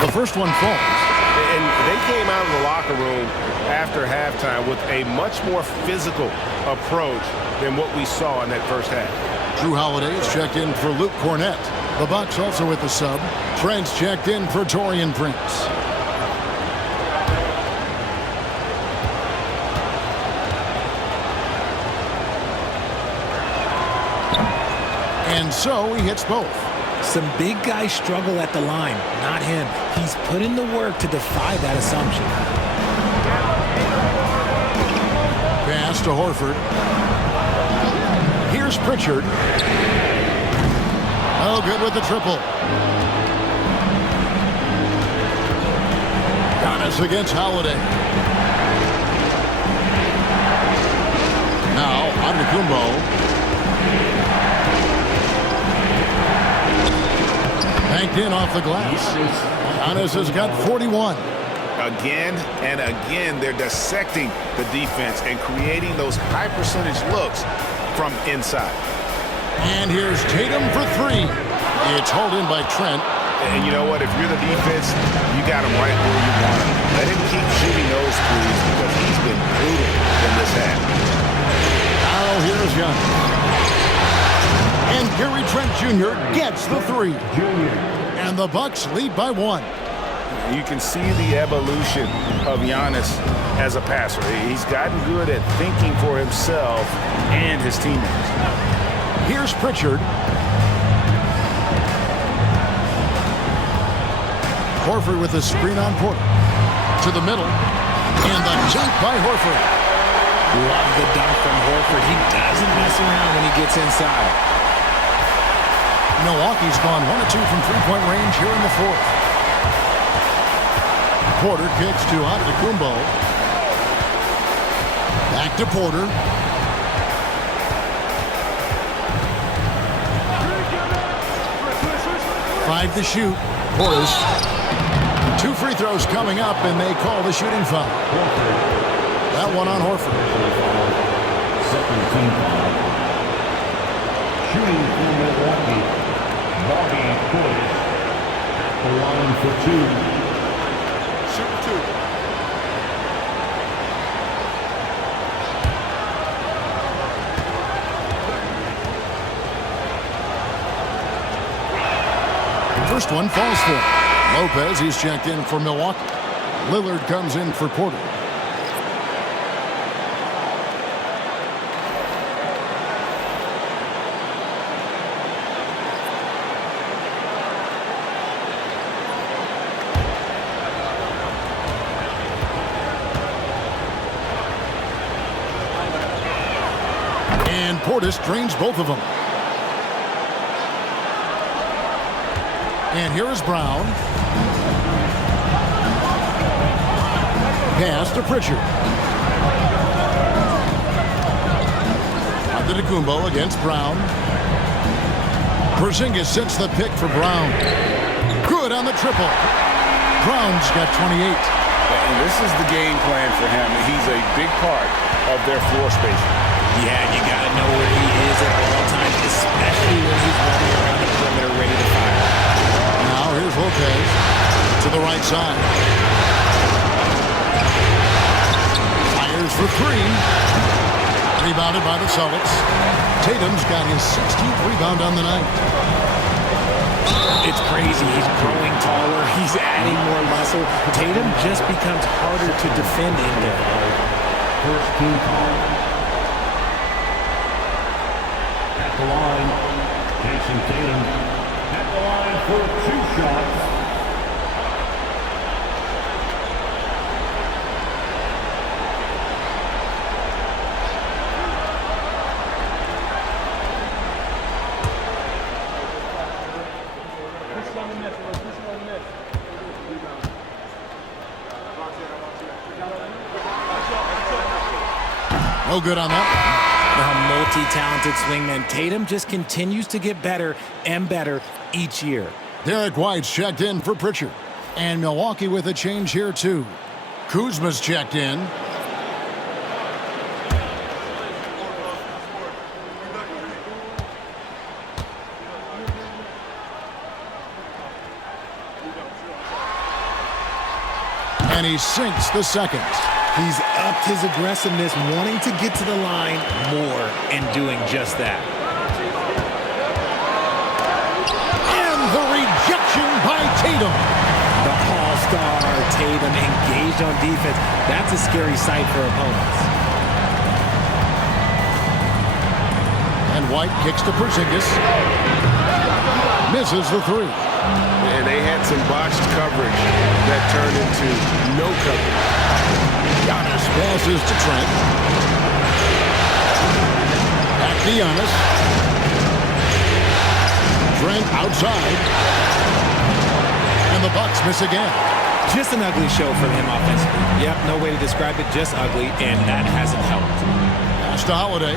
The first one falls. And they came out of the locker room after halftime with a much more physical approach than what we saw in that first half. Drew Holiday is checked in for Luke Cornett. The Bucks also with the sub. Trent's checked in for Taurean Prince. And so he hits both. Some big guys struggle at the line, not him. He's put in the work to defy that assumption. Pass to Horford. Here's Pritchard. Oh, good with the triple. Giannis against Holiday. Now, Antetokounmpo. Banked in off the glass. Giannis has got 41. Again and again, they're dissecting the defense and creating those high percentage looks from inside. And here's Tatum for 3. It's hauled in by Trent. And you know what? If you're the defense, you got him right where you want him. Let him keep shooting those threes because he's been brutal in this half. Now here's Young. And Gary Trent Jr. gets the 3. And the Bucks lead by 1. You can see the evolution of Giannis as a passer. He's gotten good at thinking for himself and his teammates. Here's Pritchard. Horford with the screen on Porter. To the middle. And the jump by Horford. Love the dunk from Horford. He doesn't mess around when he gets inside. Milwaukee's gone 1 of 2 from three-point range here in the fourth. Porter kicks to Antetokounmpo. Back to Porter. Five to shoot. Portis. 2 free throws coming up, and they call the shooting foul. That one on Horford. Second team foul. Shooting for Milwaukee. Bobby Portis at the line for 2. Shoot 2. The first one falls for him. Lopez, he's checked in for Milwaukee. Lillard comes in for Porter. And Portis drains both of them. And here is Brown. Pass to Pritchard. Antetokounmpo against Brown. Porzingis sets the pick for Brown. Good on the triple. Brown's got 28. And this is the game plan for him. He's a big part of their floor spacing. Yeah, you got to know where he is at all times, especially when he's running around the perimeter ready to fire. Now here's Lopez to the right side. Fires for three. Rebounded by the Celtics. Tatum's got his 16th rebound on the night. It's crazy. He's growing taller. He's adding more muscle. Tatum just becomes harder to defend in there. First team foul. At the line, Jason Tatum. At the line for 2 shots. No good on that. Now, multi-talented swingman Tatum just continues to get better and better each year. Derek White's checked in for Pritchard. And Milwaukee with a change here, too. Kuzma's checked in. And he sinks the second. He's upped his aggressiveness, wanting to get to the line more and doing just that. And the rejection by Tatum. The all-star Tatum engaged on defense. That's a scary sight for opponents. And White kicks to Porzingis. Misses the three. And they had some botched coverage that turned into no coverage. Giannis passes to Trent. Back to Giannis. Trent outside. And the Bucks miss again. Just an ugly show from him offensively. Yep, no way to describe it, just ugly, and that hasn't helped. Pass to Holiday.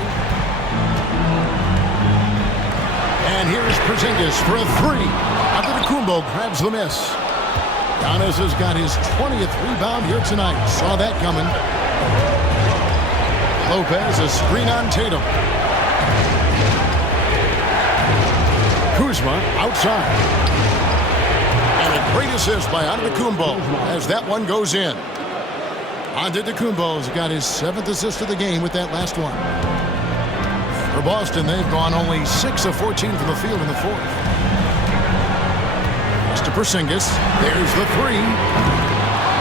And here's Porzingis for a three. Antetokounmpo grabs the miss. Giannis has got his 20th rebound here tonight. Saw that coming. Lopez, a screen on Tatum. Kuzma outside. And a great assist by Antetokounmpo as that one goes in. Antetokounmpo's got his 7th assist of the game with that last one. For Boston, they've gone only 6 of 14 from the field in the fourth. To Porzingis. There's the three.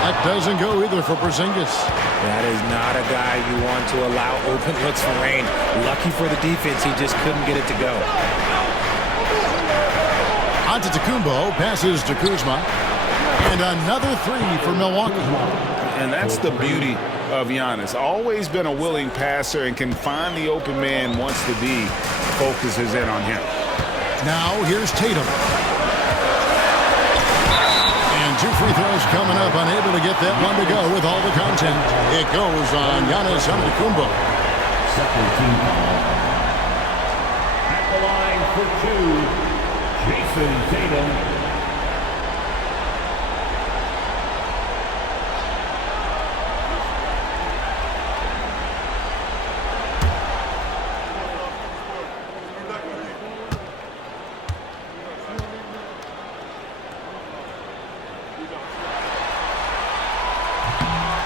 That doesn't go either for Porzingis. That is not a guy you want to allow open looks for rain. Lucky for the defense, he just couldn't get it to go. Antetokounmpo passes to Kuzma. And another three for Milwaukee. And that's the beauty of Giannis. Always been a willing passer and can find the open man once the D focuses in on him. Now here's Tatum. 2 free throws coming up, unable to get that one to go with all the content. It goes on Giannis Antetokounmpo. Second team foul. At the line for 2, Jason Tatum.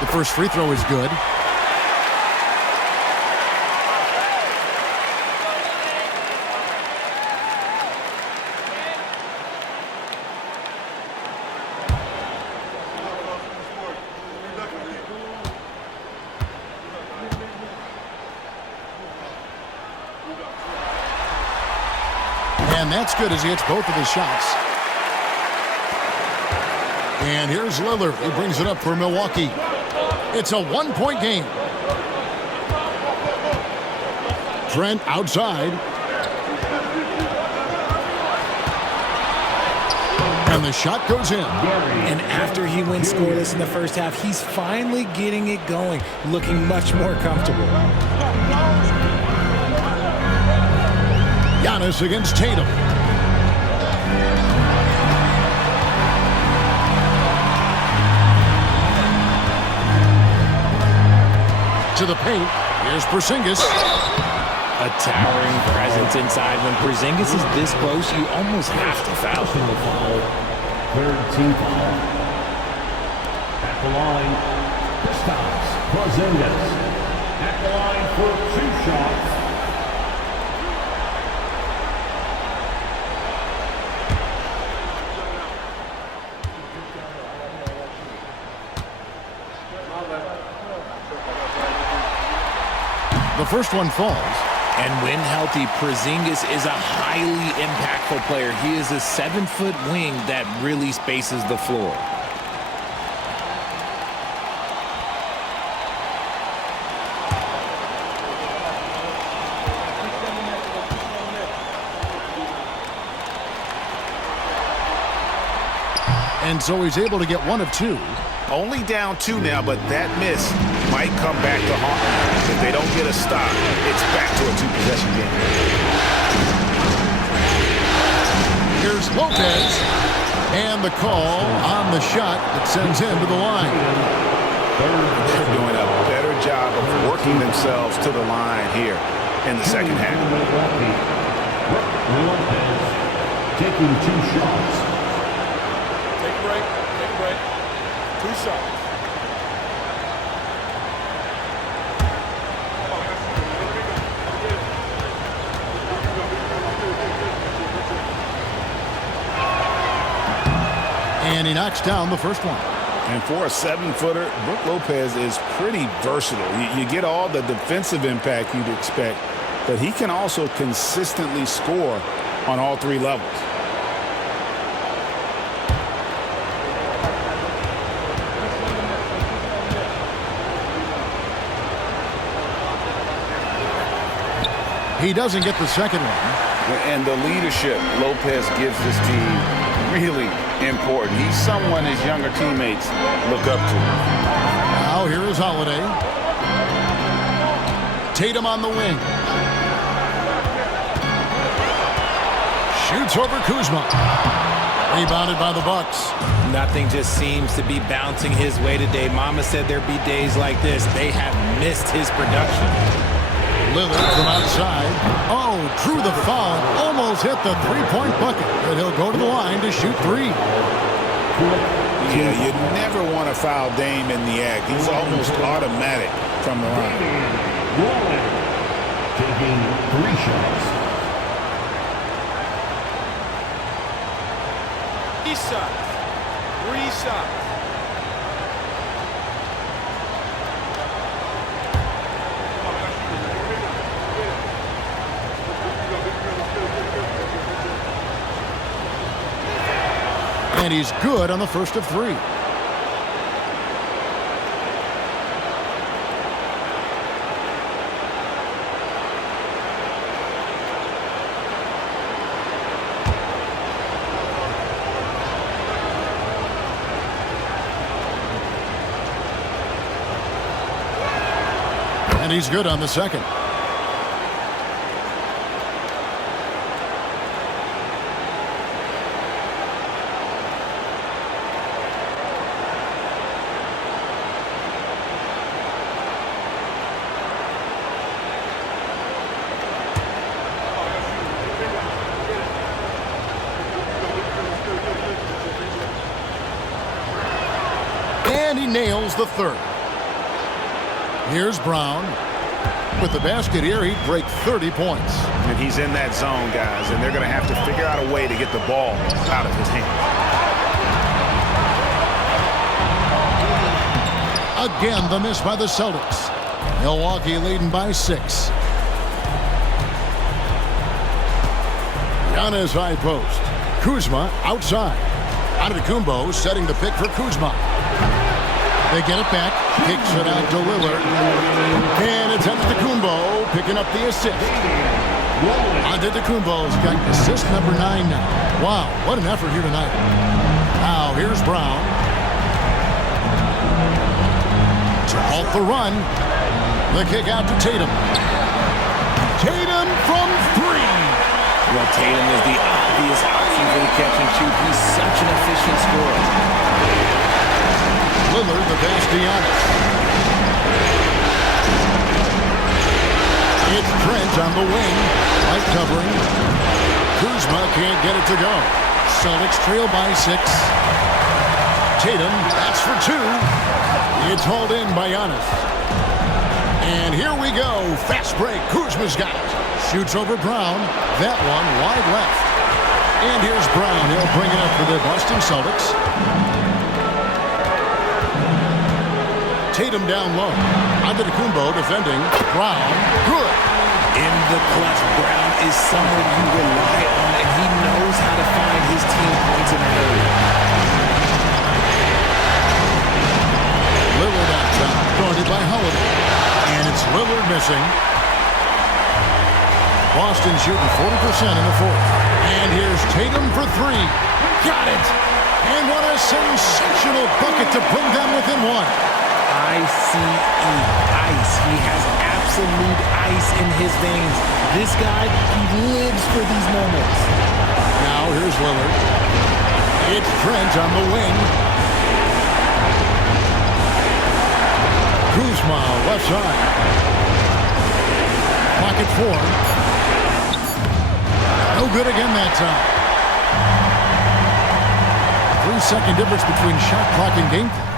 The first free throw is good. And that's good as he hits both of his shots. And here's Lillard. He brings it up for Milwaukee. It's a 1-point game. Trent outside. And the shot goes in. And after he went scoreless in the first half, he's finally getting it going, looking much more comfortable. Giannis against Tatum. To the paint. Here's Porzingis. A towering presence inside. When Porzingis is this close, you almost have to foul. Third team foul. At the line, Kristaps Porzingis. At the line for 2 shots. The first one falls. And when healthy, Porzingis is a highly impactful player. He is a 7-foot wing that really spaces the floor. And so he's able to get 1 of 2. Only down 2 now, but that miss might come back to haunt them. If they don't get a stop, it's back to a 2-possession game. Here's Lopez. And the call on the shot that sends him to the line. They're doing a better job of working themselves to the line here in the second half. Lopez taking 2 shots. Take a break. Take a break. 2 shots. And he knocks down the first one. And for a 7-footer, Brook Lopez is pretty versatile. You get all the defensive impact you'd expect, but he can also consistently score on all 3 levels. He doesn't get the second one. And the leadership Lopez gives this team really important. He's someone his younger teammates look up to. Now here is Holiday. Tatum on the wing. Shoots over Kuzma. Rebounded by the Bucks. Nothing just seems to be bouncing his way today. Mama said there'd be days like this. They have missed his production. Lillard from outside. Oh, drew the foul and almost hit the 3-point bucket. But he'll go to the line to shoot 3. Yeah, you never want to foul Dame in the act. He's almost automatic from the line. Taking 3 shots. Three shots. And he's good on the first of 3. And he's good on the second. And he nails the third. Here's Brown. With the basket here, he'd break 30 points. And he's in that zone, guys, and they're going to have to figure out a way to get the ball out of his hand. Again, the miss by the Celtics. Milwaukee leading by 6. Giannis high post. Kuzma outside. Antetokounmpo setting the pick for Kuzma. They get it back. Kicks it out to Lillard. And it's Antetokounmpo picking up the assist. Antetokounmpo's got assist number 9 now. Wow, what an effort here tonight. Now here's Brown. To halt the run. The kick out to Tatum. Tatum from 3. Well, Tatum is the obvious option for the catch and shoot. He's such an efficient scorer. Lillard, the pass to Giannis. It's Trent on the wing. Light covering. Kuzma can't get it to go. Celtics trail by 6. Tatum, that's for 2. It's hauled in by Giannis. And here we go. Fast break. Kuzma's got it. Shoots over Brown. That one wide left. And here's Brown. He'll bring it up for the Boston Celtics. Tatum down low. Antetokounmpo defending. Brown. Good. In the clutch, Brown is someone you rely on, and he knows how to find his team points in a hurry. Lillard on top. Guarded by Holiday. And it's Lillard missing. Boston shooting 40% in the 4th. And here's Tatum for 3. Got it! And what a sensational bucket to bring them within 1. ICE, ice. He has absolute ice in his veins. This guy, he lives for these moments. Now here's Lillard. It's Trent on the wing. Kuzma left side. Pocket 4. No good again that time. 3-second difference between shot clock and game clock.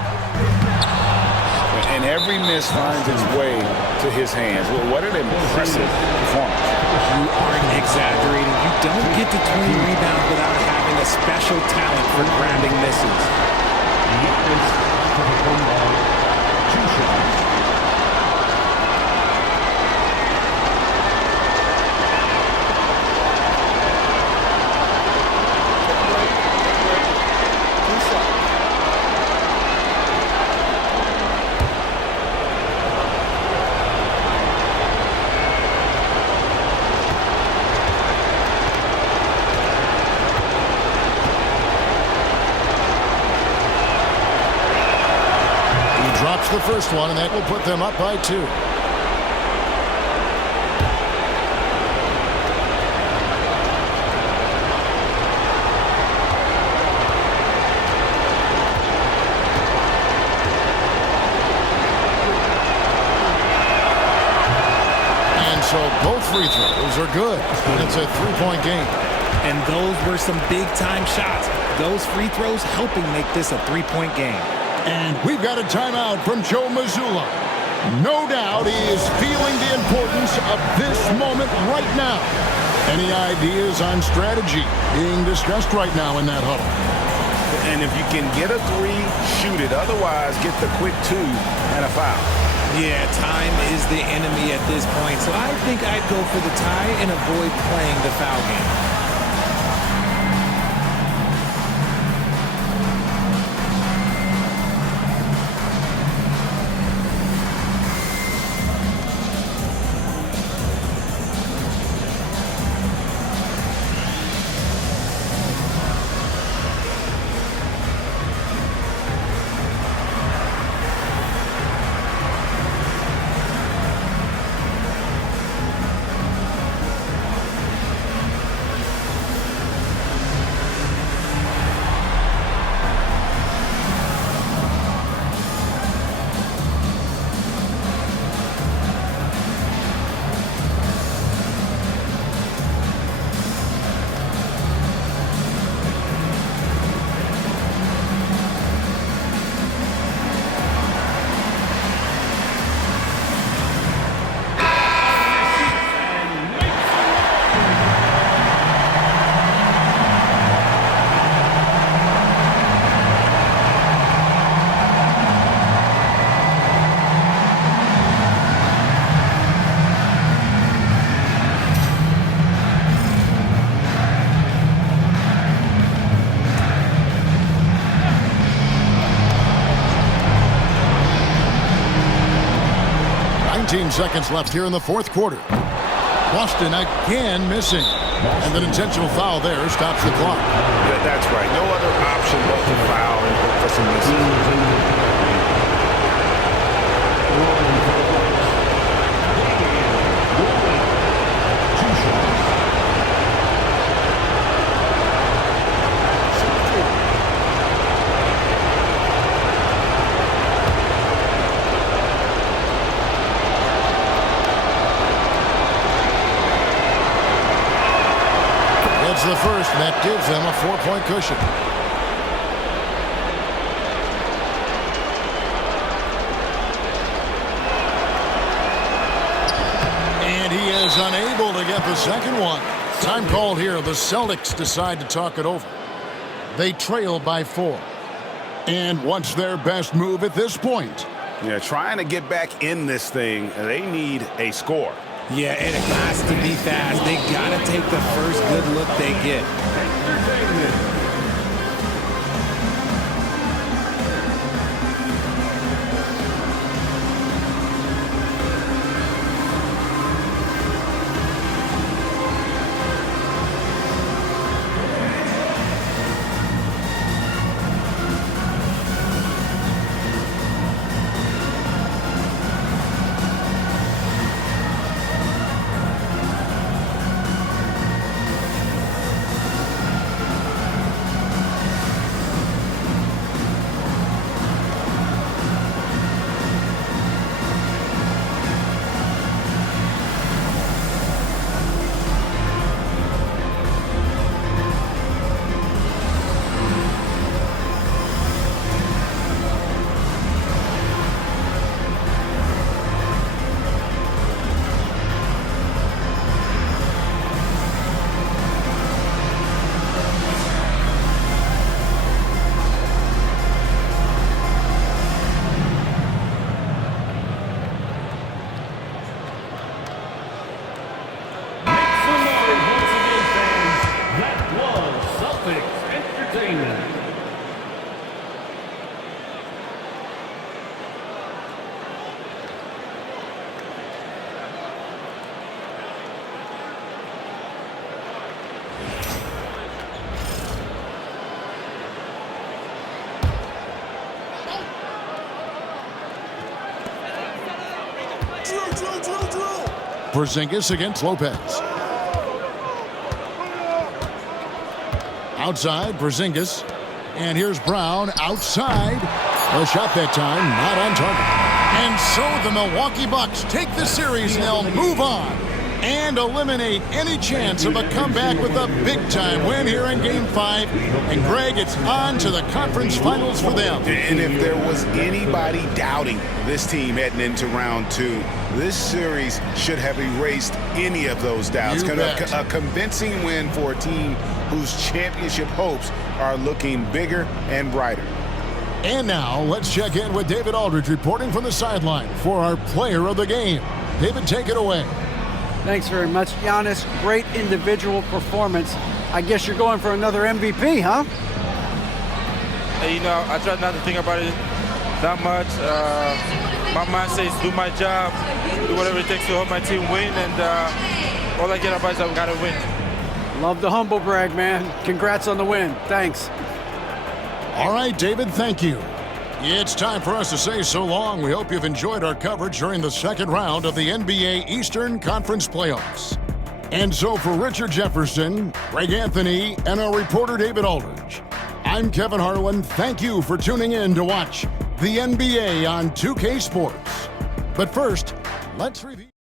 And every miss finds its way to his hands. Well, what an impressive performance. You aren't exaggerating. You don't get to 20 rebounds without having a special talent for grabbing misses. Two shots. The first one, and that will put them up by 2. And so both free throws are good. It's a 3-point game. And those were some big-time shots. Those free throws helping make this a 3-point game. And we've got a timeout from Joe Mazzulla. No doubt he is feeling the importance of this moment right now. Any ideas on strategy being discussed right now in that huddle? And if you can get a 3, shoot it. Otherwise, get the quick 2 and a foul. Yeah, time is the enemy at this point. So I think I'd go for the tie and avoid playing the foul game. Seconds left here in the 4th quarter. Boston again missing. And an intentional foul there stops the clock. Yeah, that's right. No other option but to foul and hope for some misses. the first, and that gives them a 4-point cushion. And he is unable to get the second one. Time called here. The Celtics decide to talk it over. They trail by 4. And what's their best move at this point? Yeah, trying to get back in this thing, they need a score. Yeah, and it has to be fast. They got to take the first good look they get. Porzingis against Lopez. Outside, Porzingis. And here's Brown outside. A shot that time, not on target. And so the Milwaukee Bucks take the series and they'll move on and eliminate any chance of a comeback with a big-time win here in Game 5. And, Greg, it's on to the conference finals for them. And if there was anybody doubting this team heading into round 2, this series should have erased any of those doubts. A convincing win for a team whose championship hopes are looking bigger and brighter. And now let's check in with David Aldridge reporting from the sideline for our player of the game. David, take it away. Thanks very much, Giannis. Great individual performance. I guess you're going for another MVP, huh? You know, I try not to think about it that much. My mindset is do my job, do whatever it takes to help my team win, and all I care about is that we got to win. Love the humble brag, man. Congrats on the win. Thanks. All right, David, thank you. It's time for us to say so long. We hope you've enjoyed our coverage during the second round of the NBA Eastern Conference Playoffs. And so for Richard Jefferson, Greg Anthony, and our reporter David Aldridge, I'm Kevin Harlan. Thank you for tuning in to watch the NBA on 2K Sports. But first, let's review.